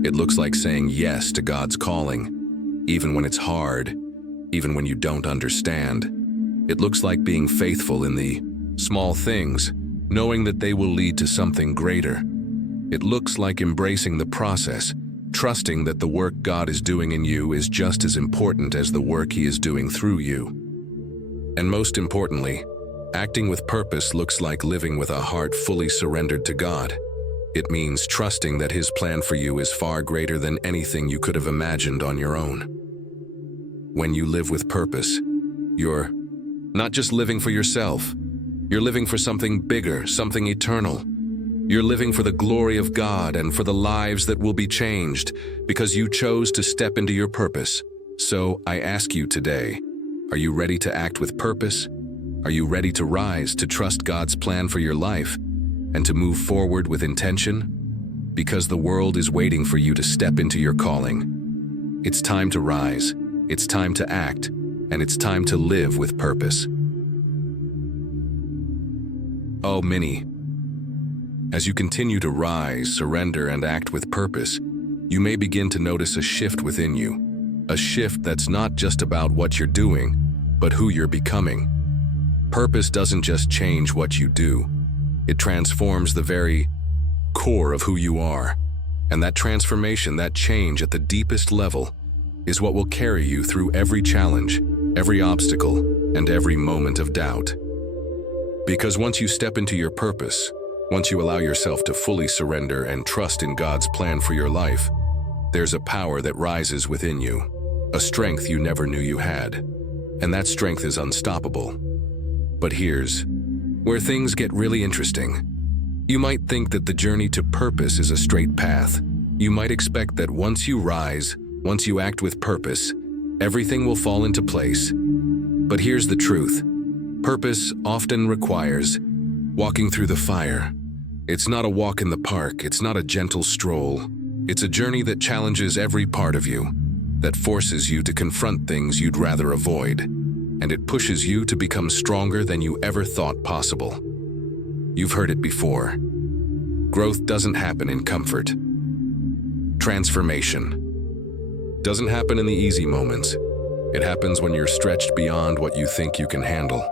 It looks like saying yes to God's calling, even when it's hard, even when you don't understand. It looks like being faithful in the small things, knowing that they will lead to something greater. It looks like embracing the process, trusting that the work God is doing in you is just as important as the work He is doing through you. And most importantly, acting with purpose looks like living with a heart fully surrendered to God. It means trusting that His plan for you is far greater than anything you could have imagined on your own. When you live with purpose, you're not just living for yourself. You're living for something bigger, something eternal. You're living for the glory of God and for the lives that will be changed because you chose to step into your purpose. So I ask you today, are you ready to act with purpose? Are you ready to rise, to trust God's plan for your life, and to move forward with intention? Because the world is waiting for you to step into your calling. It's time to rise, it's time to act, and it's time to live with purpose. Oh, Minnie. As you continue to rise, surrender, and act with purpose, you may begin to notice a shift within you. A shift that's not just about what you're doing, but who you're becoming. Purpose doesn't just change what you do. It transforms the very core of who you are. And that transformation, that change at the deepest level, is what will carry you through every challenge, every obstacle, and every moment of doubt. Because once you step into your purpose, once you allow yourself to fully surrender and trust in God's plan for your life, there's a power that rises within you, a strength you never knew you had. And that strength is unstoppable. But here's where things get really interesting. You might think that the journey to purpose is a straight path. You might expect that once you rise, once you act with purpose, everything will fall into place. But here's the truth. Purpose often requires walking through the fire. It's not a walk in the park. It's not a gentle stroll. It's a journey that challenges every part of you, that forces you to confront things you'd rather avoid. And it pushes you to become stronger than you ever thought possible. You've heard it before. Growth doesn't happen in comfort. Transformation doesn't happen in the easy moments. It happens when you're stretched beyond what you think you can handle.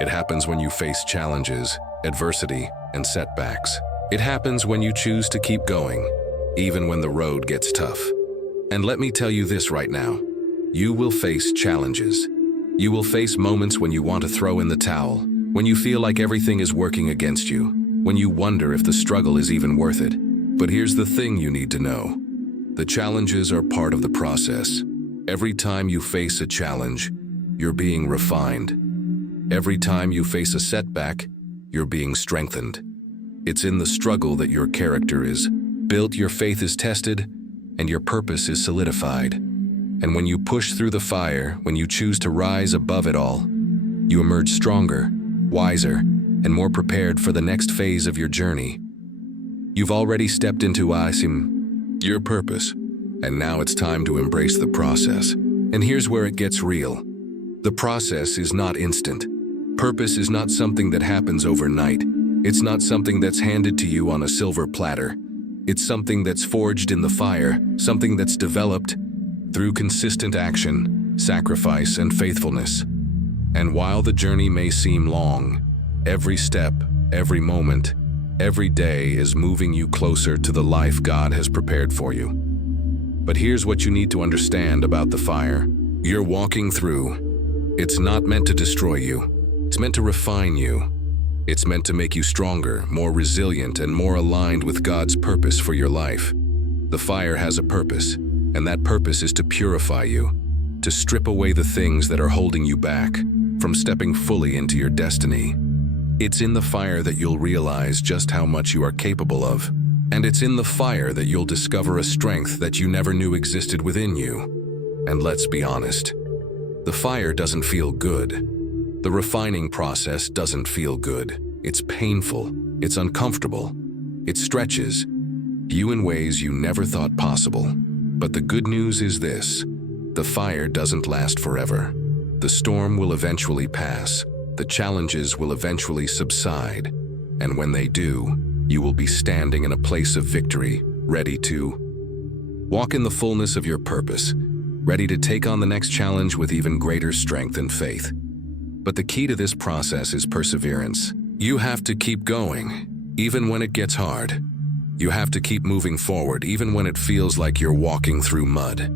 It happens when you face challenges, adversity, and setbacks. It happens when you choose to keep going, even when the road gets tough. And let me tell you this right now. You will face challenges. You will face moments when you want to throw in the towel, when you feel like everything is working against you, when you wonder if the struggle is even worth it. But here's the thing you need to know. The challenges are part of the process. Every time you face a challenge, you're being refined. Every time you face a setback, you're being strengthened. It's in the struggle that your character is built, your faith is tested, and your purpose is solidified. And when you push through the fire, when you choose to rise above it all, you emerge stronger, wiser, and more prepared for the next phase of your journey. You've already stepped into your purpose, and now it's time to embrace the process. And here's where it gets real. The process is not instant. Purpose is not something that happens overnight. It's not something that's handed to you on a silver platter. It's something that's forged in the fire, something that's developed through consistent action, sacrifice, and faithfulness. And while the journey may seem long, every step, every moment, every day is moving you closer to the life God has prepared for you. But here's what you need to understand about the fire you're walking through. It's not meant to destroy you. It's meant to refine you. It's meant to make you stronger, more resilient, and more aligned with God's purpose for your life. The fire has a purpose, and that purpose is to purify you, to strip away the things that are holding you back from stepping fully into your destiny. It's in the fire that you'll realize just how much you are capable of, and it's in the fire that you'll discover a strength that you never knew existed within you. And let's be honest, the fire doesn't feel good. The refining process doesn't feel good. It's painful, it's uncomfortable, it stretches you in ways you never thought possible. But the good news is this: the fire doesn't last forever. The storm will eventually pass. The challenges will eventually subside. And when they do, you will be standing in a place of victory, ready to walk in the fullness of your purpose, ready to take on the next challenge with even greater strength and faith. But the key to this process is perseverance. You have to keep going, even when it gets hard. You have to keep moving forward, even when it feels like you're walking through mud.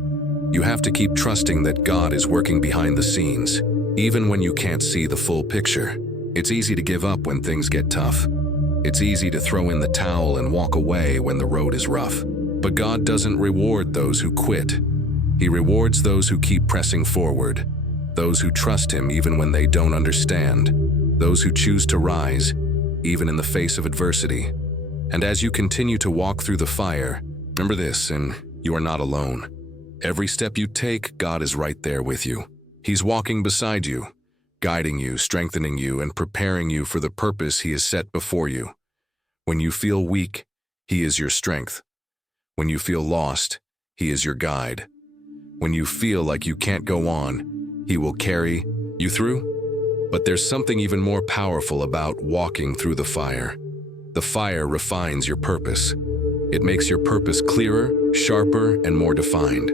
You have to keep trusting that God is working behind the scenes, even when you can't see the full picture. It's easy to give up when things get tough. It's easy to throw in the towel and walk away when the road is rough. But God doesn't reward those who quit. He rewards those who keep pressing forward, those who trust Him even when they don't understand, those who choose to rise, even in the face of adversity. And as you continue to walk through the fire, remember this, and you are not alone. Every step you take, God is right there with you. He's walking beside you, guiding you, strengthening you, and preparing you for the purpose He has set before you. When you feel weak, He is your strength. When you feel lost, He is your guide. When you feel like you can't go on, He will carry you through. But there's something even more powerful about walking through the fire. The fire refines your purpose. It makes your purpose clearer, sharper, and more defined.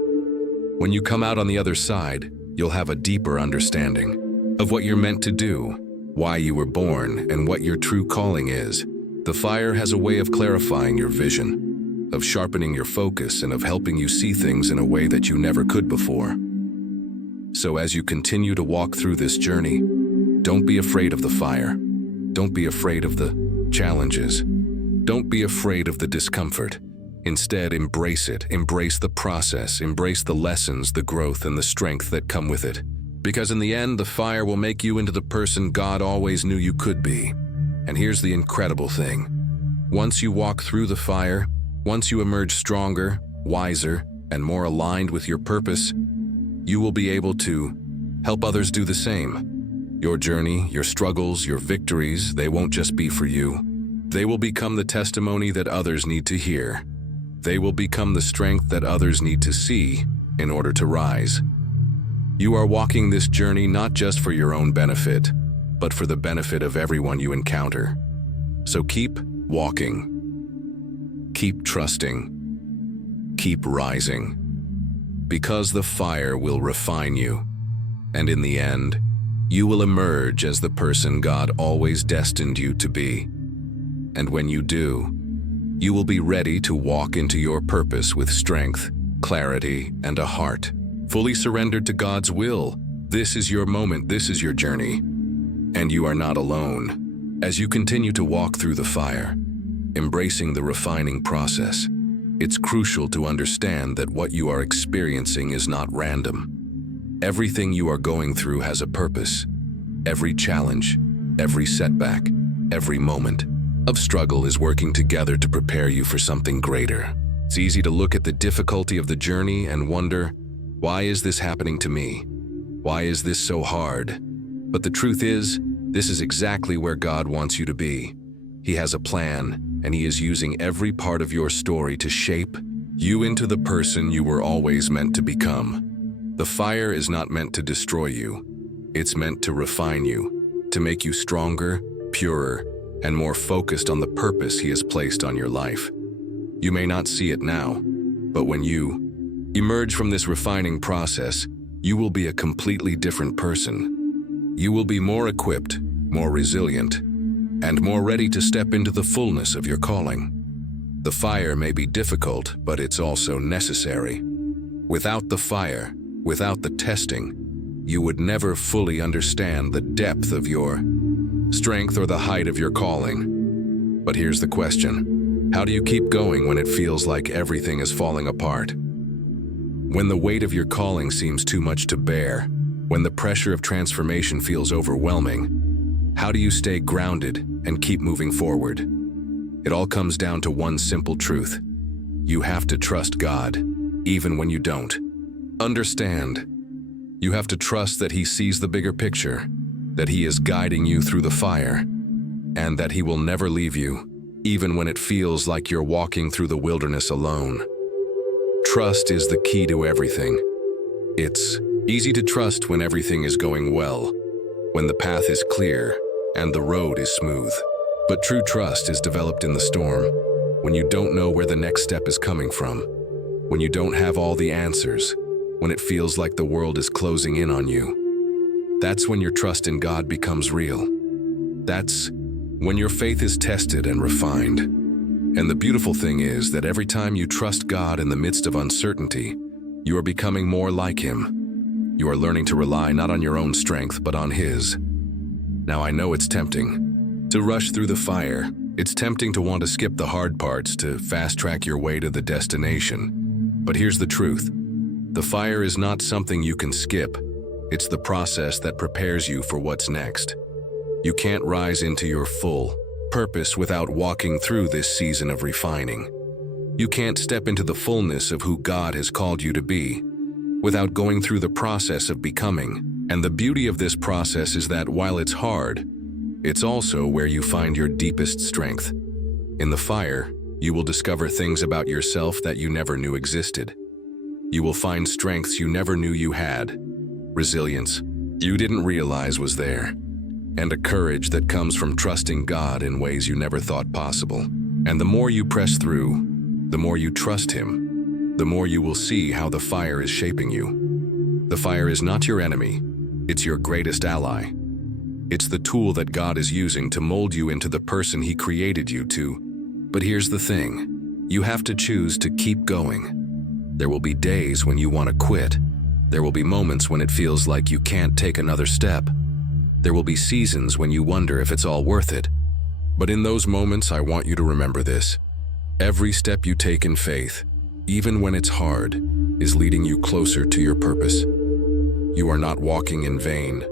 When you come out on the other side, you'll have a deeper understanding of what you're meant to do, why you were born, and what your true calling is. The fire has a way of clarifying your vision, of sharpening your focus, and of helping you see things in a way that you never could before. So as you continue to walk through this journey, don't be afraid of the fire. Don't be afraid of the challenges. Don't be afraid of the discomfort. Instead, embrace it. Embrace the process. Embrace the lessons, the growth, and the strength that come with it. Because in the end, the fire will make you into the person God always knew you could be. And here's the incredible thing. Once you walk through the fire, once you emerge stronger, wiser, and more aligned with your purpose, you will be able to help others do the same. Your journey, your struggles, your victories, they won't just be for you. They will become the testimony that others need to hear. They will become the strength that others need to see in order to rise. You are walking this journey not just for your own benefit, but for the benefit of everyone you encounter. So keep walking. Keep trusting. Keep rising. Because the fire will refine you. And in the end, you will emerge as the person God always destined you to be. And when you do, you will be ready to walk into your purpose with strength, clarity, and a heart. Fully surrendered to God's will. This is your moment, this is your journey. And you are not alone. As you continue to walk through the fire, embracing the refining process, it's crucial to understand that what you are experiencing is not random. Everything you are going through has a purpose. Every challenge, every setback, every moment of struggle is working together to prepare you for something greater. It's easy to look at the difficulty of the journey and wonder, why is this happening to me? Why is this so hard? But the truth is, this is exactly where God wants you to be. He has a plan, and He is using every part of your story to shape you into the person you were always meant to become. The fire is not meant to destroy you. It's meant to refine you, to make you stronger, purer, and more focused on the purpose He has placed on your life. You may not see it now, but when you emerge from this refining process, you will be a completely different person. You will be more equipped, more resilient, and more ready to step into the fullness of your calling. The fire may be difficult, but it's also necessary. Without the fire, without the testing, you would never fully understand the depth of your strength or the height of your calling. But here's the question. How do you keep going when it feels like everything is falling apart? When the weight of your calling seems too much to bear, when the pressure of transformation feels overwhelming, how do you stay grounded and keep moving forward? It all comes down to one simple truth. You have to trust God, even when you don't understand. You have to trust that He sees the bigger picture, that He is guiding you through the fire, and that He will never leave you, even when it feels like you're walking through the wilderness alone. Trust is the key to everything. It's easy to trust when everything is going well, when the path is clear and the road is smooth. But true trust is developed in the storm, when you don't know where the next step is coming from, when you don't have all the answers, when it feels like the world is closing in on you. That's when your trust in God becomes real. That's when your faith is tested and refined. And the beautiful thing is that every time you trust God in the midst of uncertainty, you are becoming more like Him. You are learning to rely not on your own strength, but on His. Now, I know it's tempting to rush through the fire. It's tempting to want to skip the hard parts to fast-track your way to the destination. But here's the truth. The fire is not something you can skip. It's the process that prepares you for what's next. You can't rise into your full purpose without walking through this season of refining. You can't step into the fullness of who God has called you to be without going through the process of becoming. And the beauty of this process is that while it's hard, it's also where you find your deepest strength. In the fire, you will discover things about yourself that you never knew existed. You will find strengths you never knew you had, resilience you didn't realize was there, and a courage that comes from trusting God in ways you never thought possible. And the more you press through, the more you trust Him, the more you will see how the fire is shaping you. The fire is not your enemy, it's your greatest ally. It's the tool that God is using to mold you into the person He created you to. But here's the thing, you have to choose to keep going. There will be days when you want to quit. There will be moments when it feels like you can't take another step. There will be seasons when you wonder if it's all worth it. But in those moments, I want you to remember this. Every step you take in faith, even when it's hard, is leading you closer to your purpose. You are not walking in vain.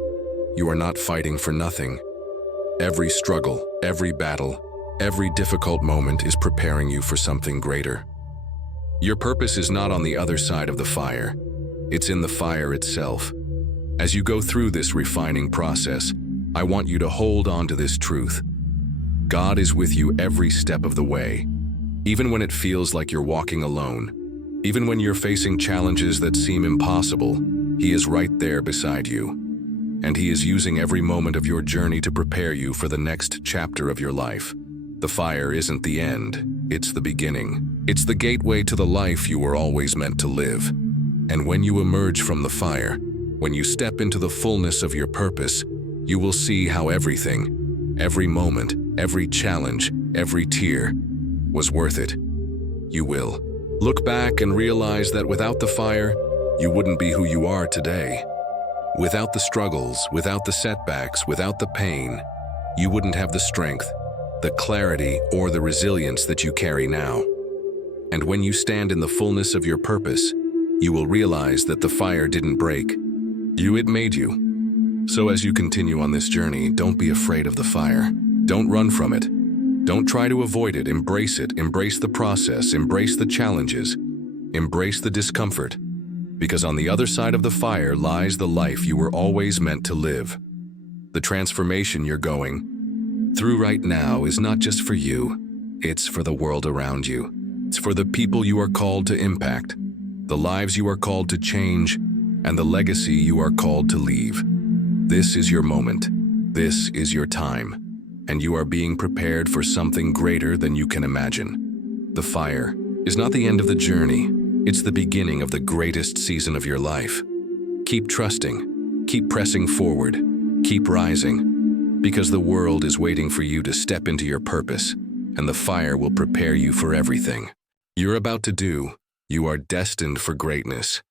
You are not fighting for nothing. Every struggle, every battle, every difficult moment is preparing you for something greater. Your purpose is not on the other side of the fire. It's in the fire itself. As you go through this refining process, I want you to hold on to this truth. God is with you every step of the way. Even when it feels like you're walking alone, even when you're facing challenges that seem impossible, He is right there beside you. And He is using every moment of your journey to prepare you for the next chapter of your life. The fire isn't the end, it's the beginning. It's the gateway to the life you were always meant to live. And when you emerge from the fire, when you step into the fullness of your purpose, you will see how everything, every moment, every challenge, every tear was worth it. You will look back and realize that without the fire, you wouldn't be who you are today. Without the struggles, without the setbacks, without the pain, you wouldn't have the strength, the clarity, or the resilience that you carry now. And when you stand in the fullness of your purpose, you will realize that the fire didn't break you, it made you. So as you continue on this journey, don't be afraid of the fire. Don't run from it. Don't try to avoid it. Embrace it. Embrace the process. Embrace the challenges. Embrace the discomfort. Because on the other side of the fire lies the life you were always meant to live. The transformation you're going through right now is not just for you, it's for the world around you. It's for the people you are called to impact, the lives you are called to change, and the legacy you are called to leave. This is your moment. This is your time. And you are being prepared for something greater than you can imagine. The fire is not the end of the journey. It's the beginning of the greatest season of your life. Keep trusting, keep pressing forward, keep rising, because the world is waiting for you to step into your purpose, and the fire will prepare you for everything you're about to do. You are destined for greatness.